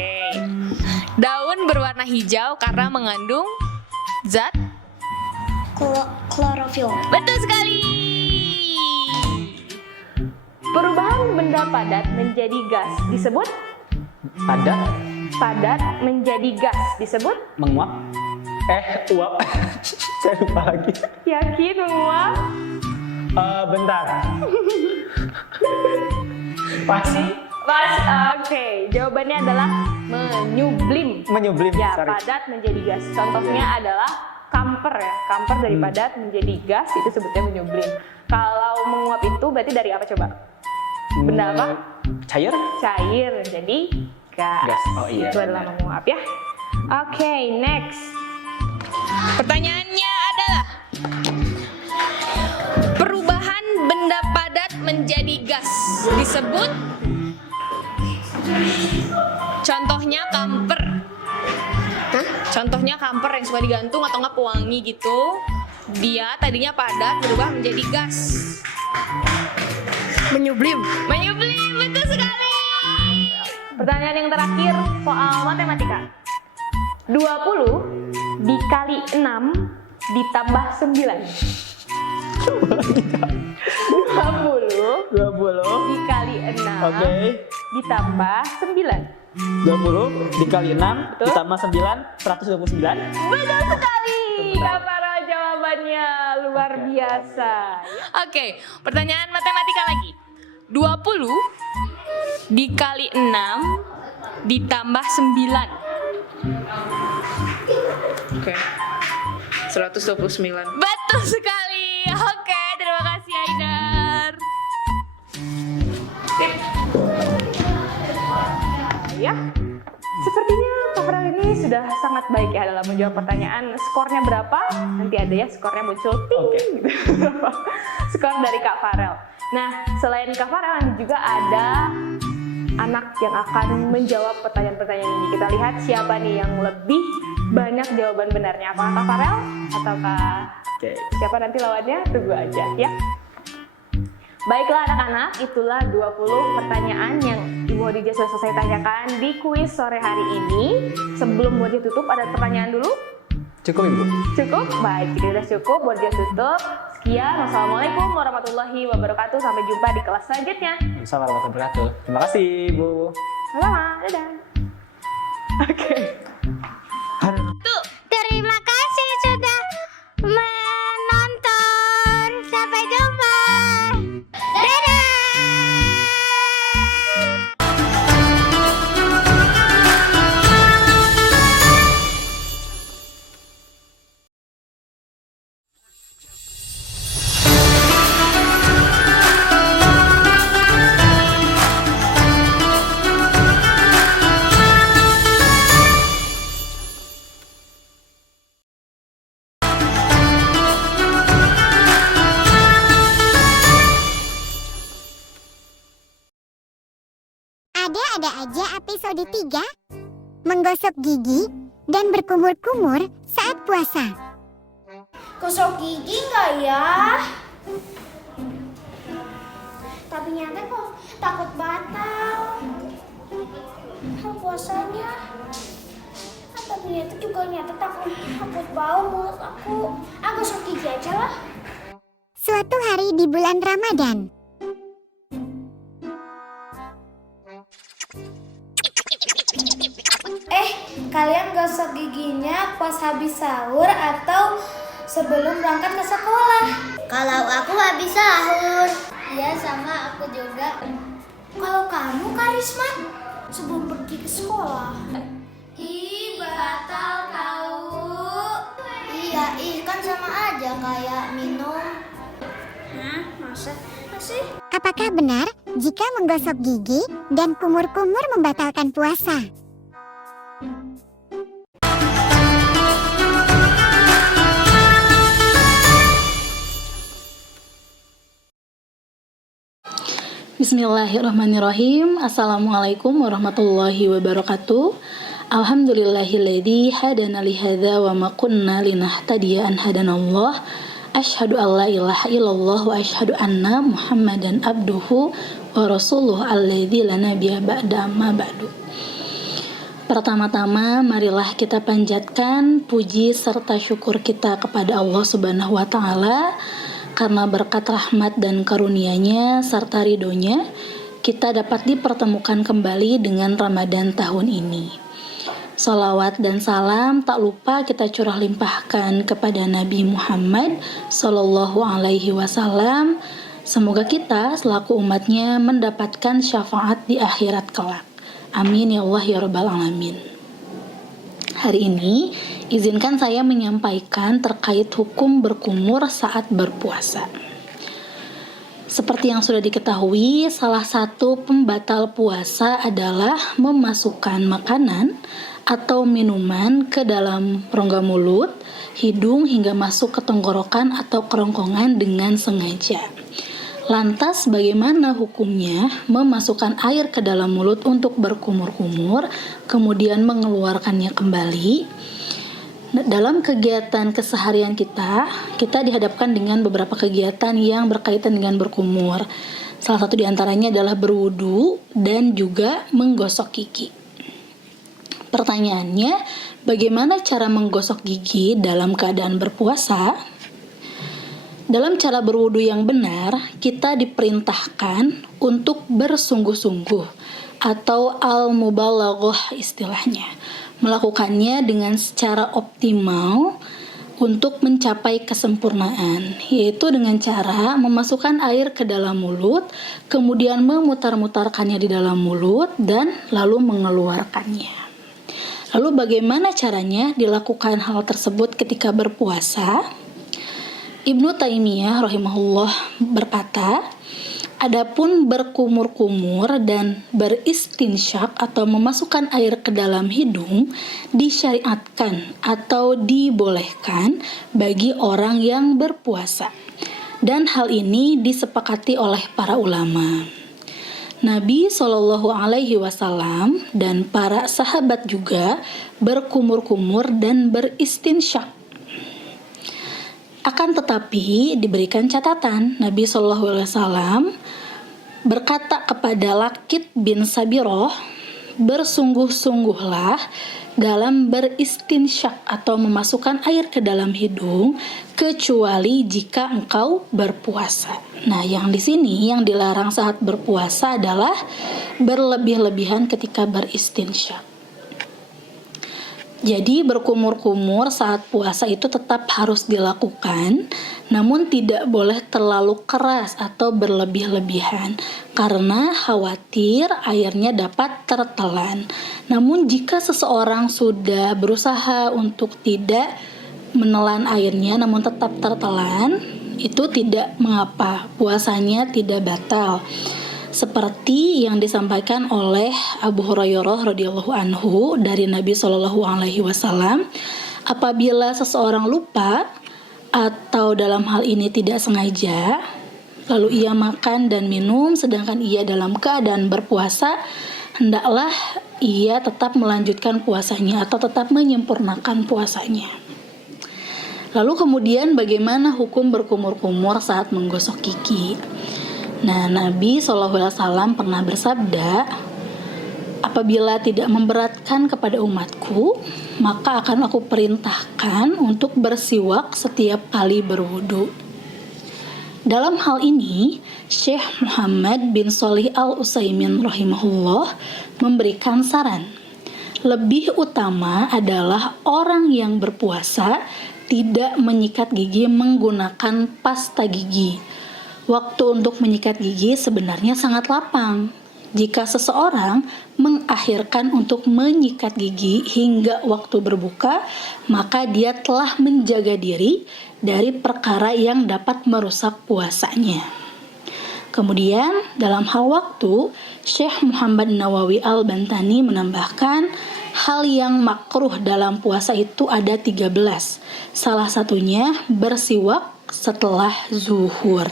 Daun berwarna hijau karena mengandung zat? Klorofil. Betul sekali. Perubahan benda padat menjadi gas disebut? Padat menjadi gas disebut? Menguap. Uap. Saya lupa lagi. Yakin menguap? Bentar. Pasti. Pas. Oke, jawabannya adalah menyublim. Menyublim. Ya, Sorry. padat menjadi gas. Contohnya adalah kamper ya. Kamper dari padat menjadi gas itu sebutnya menyublim. Kalau menguap itu berarti dari apa coba? Benda apa? Cair. Cair. Jadi gas. Gas. Oh, iya, Itu adalah benar. menguap ya. Oke, next. Pertanyaannya adalah, perubahan benda padat menjadi gas disebut? Contohnya kamper. Contohnya kamper yang suka digantung atau nggak pewangi gitu. Dia tadinya padat berubah menjadi gas. Menyublim. Menyublim, betul sekali. Pertanyaan yang terakhir soal matematika. 20 dikali 6 ditambah 9. 20 dikali 6 Oke. ditambah 9. 20 dikali 6 Betul. ditambah 9, 129. Betul sekali. Kak Farel jawabannya luar biasa. Oke, pertanyaan matematika lagi. 20 dikali 6 ditambah 9. Oke. 129. Betul sekali. Oke, terima kasih Haidar. Ya, sepertinya Kak Farel ini sudah sangat baik ya dalam menjawab pertanyaan. Skornya berapa? Nanti ada ya skornya muncul. Ting, Oke. gitu. Skor dari Kak Farel. Nah, selain Kak Farel nanti juga ada anak yang akan menjawab pertanyaan-pertanyaan ini. Kita lihat siapa nih yang lebih banyak jawaban benarnya. Apakah Kak Farel ataukah Oke. siapa nanti lawannya? Tunggu aja ya. Baiklah anak-anak, itulah 20 pertanyaan yang Ibu Khadijah sudah selesai tanyakan di kuis sore hari ini. Sebelum buat tutup, ada pertanyaan dulu? Cukup Ibu. Cukup? Baik, jika sudah cukup, buat tutup. Sekian, wassalamualaikum warahmatullahi wabarakatuh. Sampai jumpa di kelas selanjutnya. Assalamualaikum warahmatullahi wabarakatuh. Terima kasih Ibu. Sama-sama, dadah. Oke. Terima kasih sudah menonton. Sampai jumpa. Dadah. Ada-ada aja episode 3, menggosok gigi dan berkumur-kumur saat puasa. Gosok gigi nggak ya? Tapi nyata kok takut batal puasanya. Tapi nyata juga takut bau mulut aku. Gosok gigi aja lah. Suatu hari di bulan Ramadan, Kalian gosok giginya pas habis sahur atau sebelum berangkat ke sekolah? kalau aku habis sahur. Iya, sama aku juga. Kalau kamu, Karisma, sebelum pergi ke sekolah? Ih, batal tahu. Iya, kan sama aja kayak minum. Hah, masa sih? Apakah benar jika menggosok gigi dan kumur-kumur membatalkan puasa? Bismillahirrahmanirrahim. Assalamualaikum warahmatullahi wabarakatuh. Alhamdulillahilladzi hadana li hadza wa ma kunna linahtadiya an hadanallah. Asyhadu an la ilaha illallah wa asyhadu anna Muhammadan abduhu wa rasuluhu alladzi la nabiyya ba'da ma ba'du. Pertama-tama marilah kita panjatkan puji serta syukur kita kepada Allah Subhanahu wa taala. Karena berkat rahmat dan karunia-Nya serta ridhonya, kita dapat dipertemukan kembali dengan Ramadan tahun ini. Salawat dan salam tak lupa kita curah limpahkan kepada Nabi Muhammad Sallallahu Alaihi Wasallam. Semoga kita selaku umatnya mendapatkan syafaat di akhirat kelak. Amin ya Allah ya Rabbal Alamin. Hari ini izinkan saya menyampaikan terkait hukum berkumur saat berpuasa. Seperti yang sudah diketahui, salah satu pembatal puasa adalah memasukkan makanan atau minuman ke dalam rongga mulut, hidung hingga masuk ke tenggorokan atau kerongkongan dengan sengaja. Lantas bagaimana hukumnya memasukkan air ke dalam mulut untuk berkumur-kumur, kemudian mengeluarkannya kembali? Dalam kegiatan keseharian kita dihadapkan dengan beberapa kegiatan yang berkaitan dengan berkumur. Salah satu diantaranya adalah berwudu dan juga menggosok gigi. Pertanyaannya, bagaimana cara menggosok gigi dalam keadaan berpuasa? Dalam cara berwudu yang benar, kita diperintahkan untuk bersungguh-sungguh atau al-mubalaghah istilahnya. Melakukannya dengan secara optimal untuk mencapai kesempurnaan, yaitu dengan cara memasukkan air ke dalam mulut, kemudian memutar-mutarkannya di dalam mulut, dan lalu mengeluarkannya. Lalu bagaimana caranya dilakukan hal tersebut ketika berpuasa? Ibnu Taimiyah rahimahullah berkata, adapun berkumur-kumur dan beristinsyak atau memasukkan air ke dalam hidung disyariatkan atau dibolehkan bagi orang yang berpuasa. Dan hal ini disepakati oleh para ulama. Nabi Shallallahu Alaihi Wasallam dan para sahabat juga berkumur-kumur dan beristinsyak. Akan tetapi diberikan catatan, Nabi Shallallahu Alaihi Wasallam berkata kepada Lakit bin Sabiroh, bersungguh-sungguhlah dalam beristinsyak atau memasukkan air ke dalam hidung, kecuali jika engkau berpuasa. Nah, yang di sini yang dilarang saat berpuasa adalah berlebih-lebihan ketika beristinsyak. Jadi berkumur-kumur saat puasa itu tetap harus dilakukan, namun tidak boleh terlalu keras atau berlebih-lebihan karena khawatir airnya dapat tertelan. Namun jika seseorang sudah berusaha untuk tidak menelan airnya namun tetap tertelan, itu tidak mengapa, puasanya tidak batal. Seperti yang disampaikan oleh Abu Hurairah radhiyallahu anhu dari Nabi Shallallahu Alaihi Wasallam, apabila seseorang lupa atau dalam hal ini tidak sengaja, lalu ia makan dan minum sedangkan ia dalam keadaan berpuasa, hendaklah ia tetap melanjutkan puasanya atau tetap menyempurnakan puasanya. Lalu kemudian bagaimana hukum berkumur-kumur saat menggosok gigi? Nah, Nabi SAW pernah bersabda, apabila tidak memberatkan kepada umatku, maka akan aku perintahkan untuk bersiwak setiap kali berwudu. Dalam hal ini, Syekh Muhammad bin Shalih Al-Utsaimin rahimahullah memberikan saran. Lebih utama adalah orang yang berpuasa tidak menyikat gigi menggunakan pasta gigi. Waktu untuk menyikat gigi sebenarnya sangat lapang. Jika seseorang mengakhirkan untuk menyikat gigi hingga waktu berbuka, maka dia telah menjaga diri dari perkara yang dapat merusak puasanya. Kemudian, dalam hal waktu, Syekh Muhammad Nawawi Al-Bantani menambahkan, hal yang makruh dalam puasa itu ada 13. Salah satunya bersiwak setelah zuhur.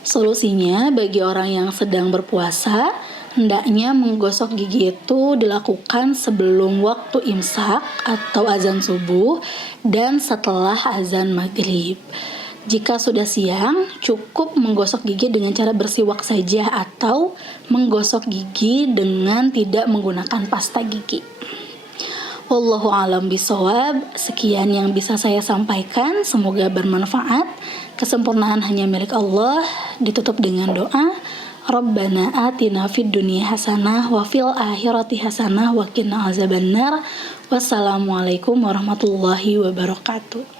Solusinya bagi orang yang sedang berpuasa, hendaknya menggosok gigi itu dilakukan sebelum waktu imsak atau azan subuh dan setelah azan maghrib. Jika sudah siang, cukup menggosok gigi dengan cara bersiwak saja atau menggosok gigi dengan tidak menggunakan pasta gigi. Wallahu a'lam bishawab. Sekian yang bisa saya sampaikan, semoga bermanfaat. Kesempurnaan hanya milik Allah. Ditutup dengan doa, Rabbana atina fid dunya hasanah wa fil akhirati hasanah wa qina azabannar. Wassalamualaikum warahmatullahi wabarakatuh.